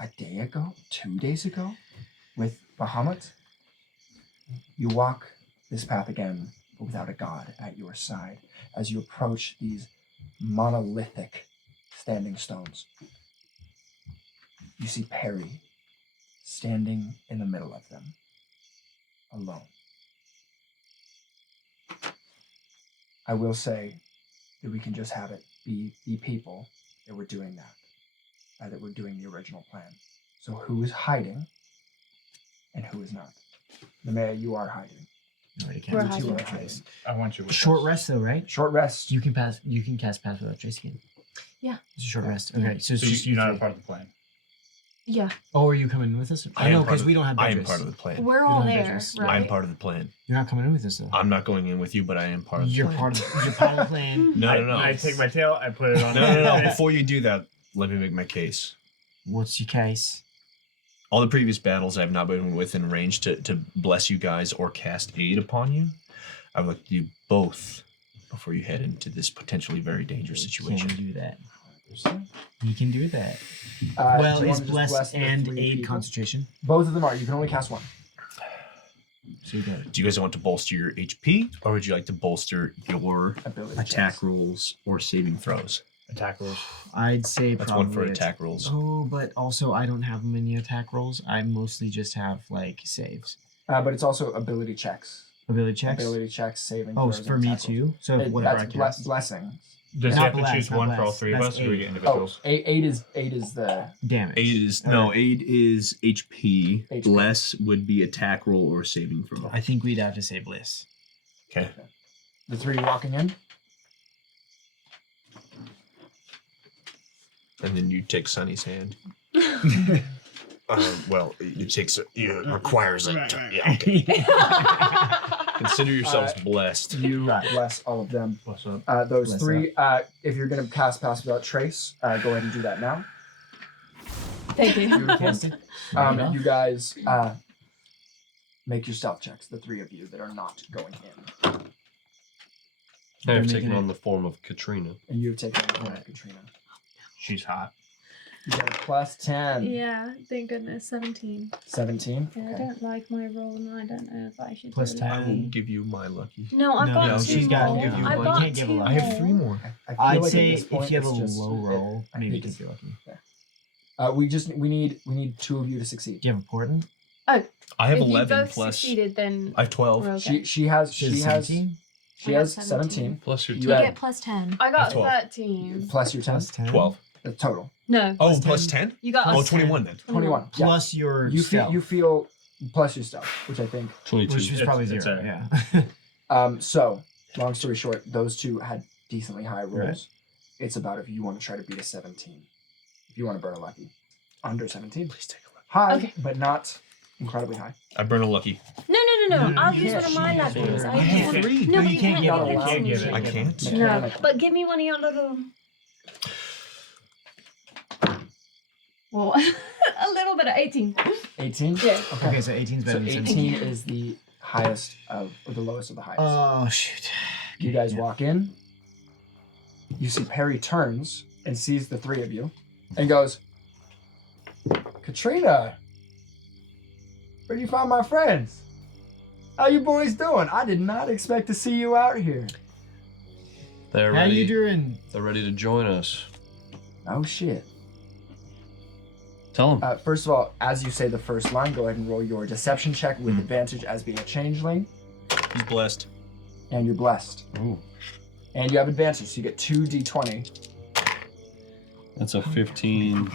a day ago, 2 days ago, with Bahamut. You walk this path again, but without a god at your side. As you approach these monolithic standing stones, you see Perry standing in the middle of them, alone. I will say that we can just have it be the people that were doing that were doing the original plan. So who is hiding and who is not? The mayor, you are hiding. We're You two hiding. are hiding. I want you with Short us. rest though, right? Short rest. You can cast pass without trace again. Yeah. It's a short rest. Yeah. Okay, so it's So just you're you not a three. part of the plan. Yeah, Oh, are you coming with us? I I know am part because of- we don't have I am Bedris. part of the plan. we're We all don't have there, Bedris. right? I'm part of the plan. You're not coming in with us though. I'm not going in with you, but I am part of the You're plan. part of the plan. No. I take my tail, I put it on. No. Before you do that, let me make my case. What's your case? All the previous battles, I've not been within range to bless you guys or cast aid upon you. I would like to do both before you head into this potentially very dangerous Can situation. do that. You can do that. do Well, you wanna it's just bless the and 3 aid people? concentration. Both of them are. You can only cast one. So you got it. Do you guys want to bolster your HP, or would you like to bolster your Ability attack checks. rolls or saving throws? Attack rolls. I'd say That's probably one for attack rolls. Oh, but also I don't have many attack rolls. I mostly just have like saves, But it's also ability checks. ability checks. Ability checks, saving Oh, throws, it's for and me attack rolls. too. So whatever I That's cast. blessing. Does Not he have to blast, choose not one for all blast. 3 of That's us, or do we get aid. individuals? Eight is the Damage. Aid is Okay. Aid is HP. HP. Bless would be attack roll or saving throw. I think we'd have to say bliss. Okay. the 3 walking in. And then you take Sunny's hand. Well, it takes it requires it. Yeah, okay. Consider yourselves blessed. You bless all of them. What's up? Those Bless 3. If you're gonna cast pass without trace, go ahead and do that now. Thank you. You guys make your stealth checks. The 3 of you that are not going in, I've making taken it- on the form of Katrina. and you've taken the form of Katrina. She's hot. You get a plus 10. Yeah, thank goodness. 17. 17. Yeah, I Okay. don't like my roll, and I don't know if I should. Plus do 10. I it. will give you my lucky. No, I've No, got no, 2 she's got- more. give you I've one. got You can't give 2 a I have 3 more. I feel I'd like at say this point if you have it's a just- low roll, I maybe think you it's- can be lucky. we need 2 of you to succeed. Do you have a portent? I have If 11 you both plus. succeeded, then I have 12. we're okay. She has She has 17? She I got has 17. Plus your You You had- get plus 10. I got 12. 13. Plus your 10. Plus 10. 12. The total. No. Oh, plus 10? You got Oh, us 21 then. 21. Yeah. Plus your You feel stealth, you feel plus your stuff, which I think. 22. which is probably It's zero. a- Yeah. So long story short, those two had decently high rolls. Right. It's about if you want to try to beat a 17. If you want to burn a lucky. Under 17. Please take a look. High, Okay. but not incredibly high. I burn a lucky. No. I'll use can't. one of my napkins. I I have can't. three. No, No, but you can't give give it it. to You me. can't give it. I can't. No, Mechanical. but give me one of your little. Well, a little bit of 18. 18? Yeah. Okay, so 18 is better So than 18 17. is the highest of, or the lowest of the highest. Oh, shoot. You guys Yeah. walk in. You see Perry turns and sees the three of you and goes, Katrina, where'd you find my friends? How you boys doing? I did not expect to see you out here. They're How ready. you doing? They're ready to join us. Oh shit. Tell them. First of all, as you say the first line, go ahead and roll your deception check with advantage as being a changeling, He's blessed. and you're blessed. Ooh. And you have advantage, so you get 2d20. That's a 15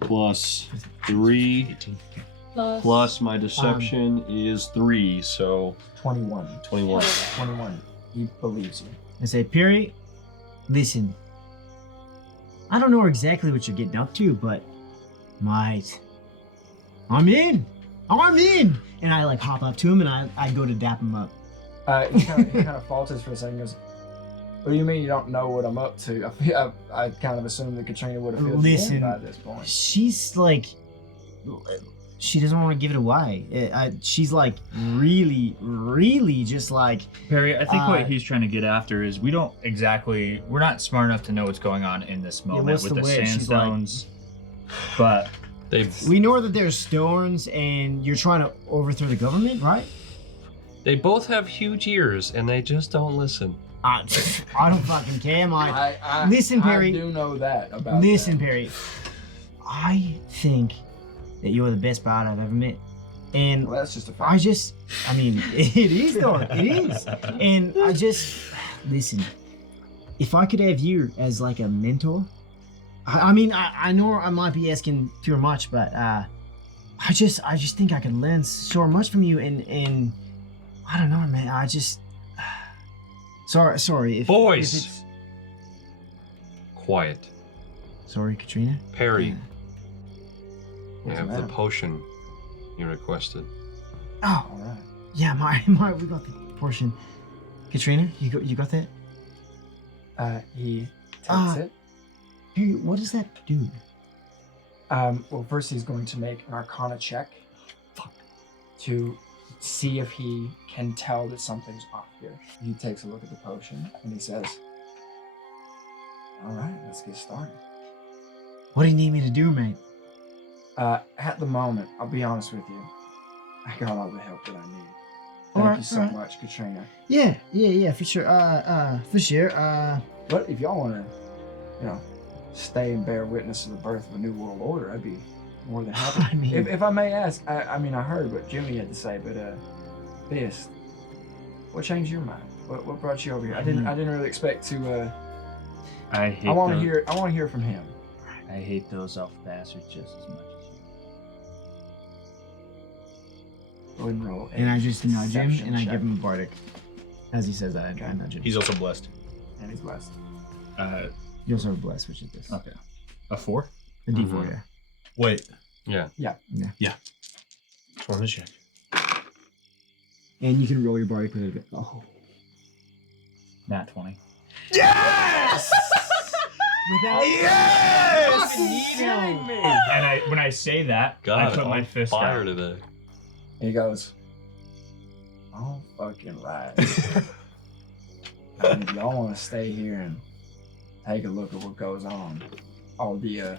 plus 3 Plus. plus my deception is 3, so 21. 21. 21. He believes you. I say, Perry, listen. I don't know exactly what you're getting up to, but mate, I'm in. I'm in. And I like hop up to him and I go to dap him up. He kind of falters for a second. Goes, "What do you mean you don't know what I'm up to?" I kind of assumed that Katrina would have filled you in Listen. by this point. She's like, she doesn't want to give it away. She's like really, really just like, Perry, I think Uh, what he's trying to get after is we're not smart enough to know what's going on in this moment what's with the the word? She's like- sandstones. But we know that there's storms and you're trying to overthrow the government, right? They both have huge ears and they just don't listen. I don't fucking care, Mike. Listen, I Perry. do know that about Listen, that. Perry. I think that you're the best bard I've ever met. And Well, that's just a fact. I mean, it is though. It is. And listen, if I could have you as like a mentor, I mean, I know I might be asking too much, but I just think I can learn so much from you. And I don't know, man. Sorry. If Boys. it's- Quiet. Sorry, Katrina. Perry, I What's have the the matter? potion you requested. Oh, All right. yeah, my, we got the portion. Katrina, you got that? He takes Ah. it. Hey, what does that do? Well, first he's going to make an Arcana check to see if he can tell that something's off here. He takes a look at the potion and he says, "All right, let's get started." What do you need me to do, mate? At the moment, I'll be honest with you, I got all the help that I need. Thank Alright, you so alright. much, Katrina. Yeah, for sure. For sure. But if y'all want to, stay and bear witness to the birth of a new world order, I'd be more than happy. I mean, If I may ask, I heard what Junie had to say, but this, what changed your mind? What brought you over here? I didn't really expect to. I hate I want to those- hear from him. I hate those elf bastards just as much as you. Go ahead and roll. a and I just nudge him deception and I check. give him a bardic. As he says that, I nudge him. He's also blessed. And he's blessed. You also have blessed, which is this. Okay. A 4? The D4, yeah. Wait. Yeah. Just wanted to check. And you can roll your bardic with it. Oh. Nat 20. Yes! Without Yes! kidding me? And when I say that, God, I put my on fist fire out. today. And he goes, "All fucking right." And if y'all want to stay here and take a look at what goes on, all the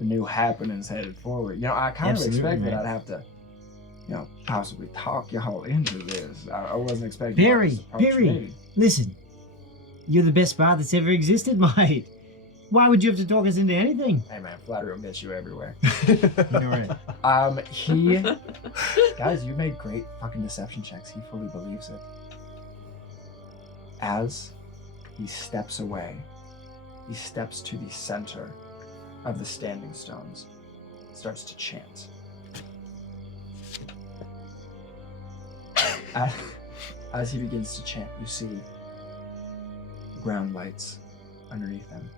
new happenings headed forward. I kind of Absolutely, expected man. I'd have to, possibly talk y'all into this. I wasn't expecting. Perry, y'all to approach Perry. me. Listen, you're the best bard that's ever existed, mate. Why would you have to talk us into anything? Hey man, flattery will get you everywhere. You know right. Guys, you made great fucking deception checks. He fully believes it. As he steps away, he steps to the center of the standing stones, starts to chant. As he begins to chant, you see the ground lights underneath him.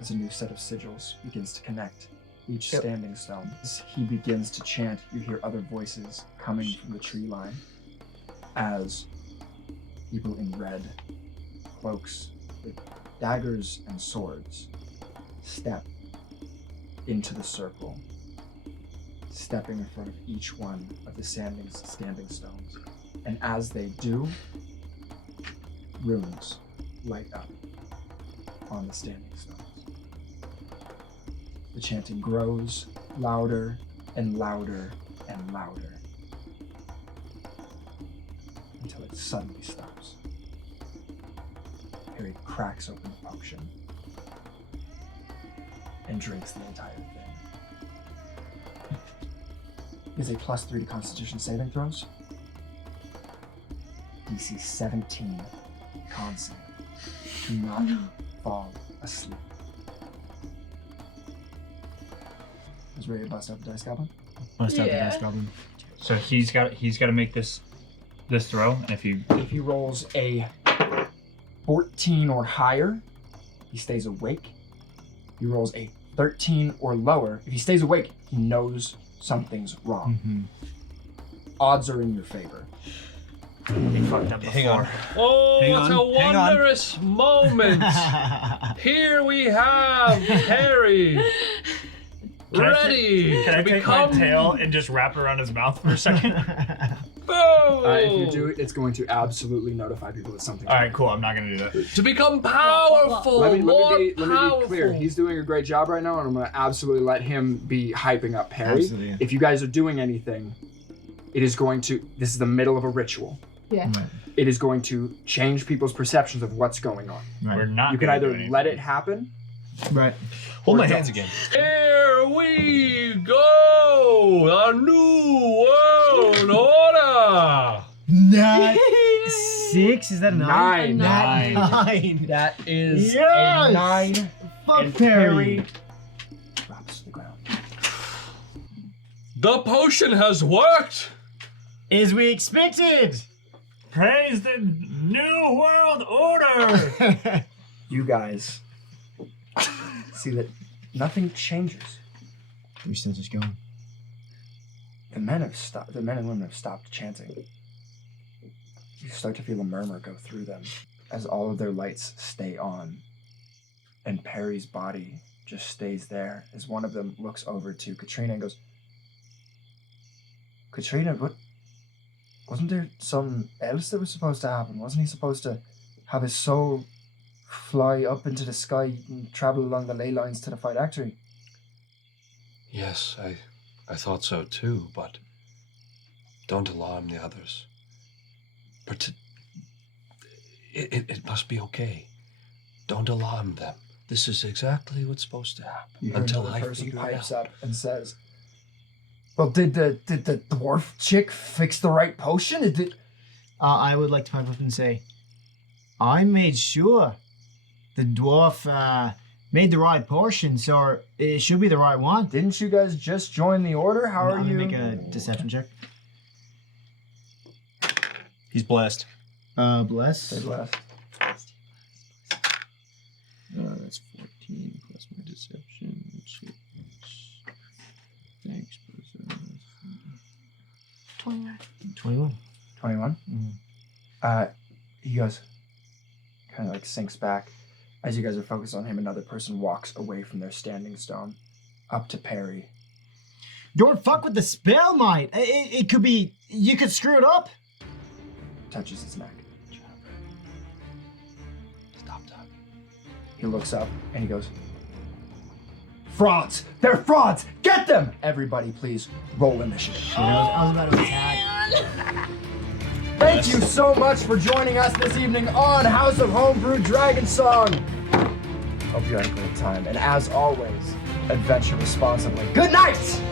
As a new set of sigils begins to connect each standing stone. As he begins to chant, you hear other voices coming from the tree line. As people in red cloaks with daggers and swords step into the circle, stepping in front of each one of the standing stones. And as they do, runes light up on the standing stones. The chanting grows louder and louder and louder until it suddenly stops. Harry cracks open the potion and drinks the entire thing. Is a +3 to Constitution saving throws. DC 17 con save. Do not fall asleep. Is ready to bust out the dice goblin? Bust out the dice goblin. So he's got to make this throw, and if he rolls a 14 or higher, he stays awake. He rolls a 13 or lower. If he stays awake, he knows something's wrong. Mm-hmm. Odds are in your favor. he fucked up before. Hang on. Oh, Hang what on, a hang on. wondrous moment! Here we have Harry, ready Can I to take become. my tail and just wrap it around his mouth for a second? Boom! If you do, it's going to absolutely notify people that something. All right, cool. I'm not gonna do that. To become powerful, Let me more be powerful. clear. He's doing a great job right now, and I'm going to absolutely let him be hyping up Perry. Absolutely, yeah. If you guys are doing anything, it is going to. This is the middle of a ritual. Yeah. Right. It is going to change people's perceptions of what's going on. Right. We're not. You can gonna do either anything. let it happen. Right. Hold Or my don't. hands again. Here we go! A new world order! 6? Is that a 9? Nine. Nine. That is Yes! a 9. Fuck And Perry. drops to the ground. The potion has worked! As we expected. Praise the new world order. You guys see that nothing changes. We're still just going. The men have stopped. The men and women have stopped chanting. You start to feel a murmur go through them as all of their lights stay on, and Perry's body just stays there. As one of them looks over to Katrina and goes, "Katrina, what? Wasn't there something else that was supposed to happen? Wasn't he supposed to have his soul fly up into the sky and travel along the ley lines to the phylactery?" Yes, I thought so too, but don't alarm the others. It must be okay. Don't alarm them. This is exactly what's supposed to happen. You hear Until another I person figure it pipes out. up and says, "Well, did the dwarf chick fix the right potion? I would like to pipe up and say, I made sure the dwarf made the right portion, so it should be the right one. Didn't you guys just join the order? How are I'm you?" gonna make a deception check. He's blessed. Bless. Stay blessed. That's 14 plus my deception, which is... Thanks, 29. 21. 21. Mhm. He goes, kind of like sinks back. As you guys are focused on him, another person walks away from their standing stone up to Perry. Don't fuck with the spell, mate. It could be, you could screw it up. Touches his neck. Stop talking. He looks up and he goes, "Frauds! They're frauds! Get them! Everybody, please roll initiative." I was about to attack. Thank you so much for joining us this evening on House of Homebrew Dragon Song. Hope you had a great time. And as always, adventure responsibly. Good night!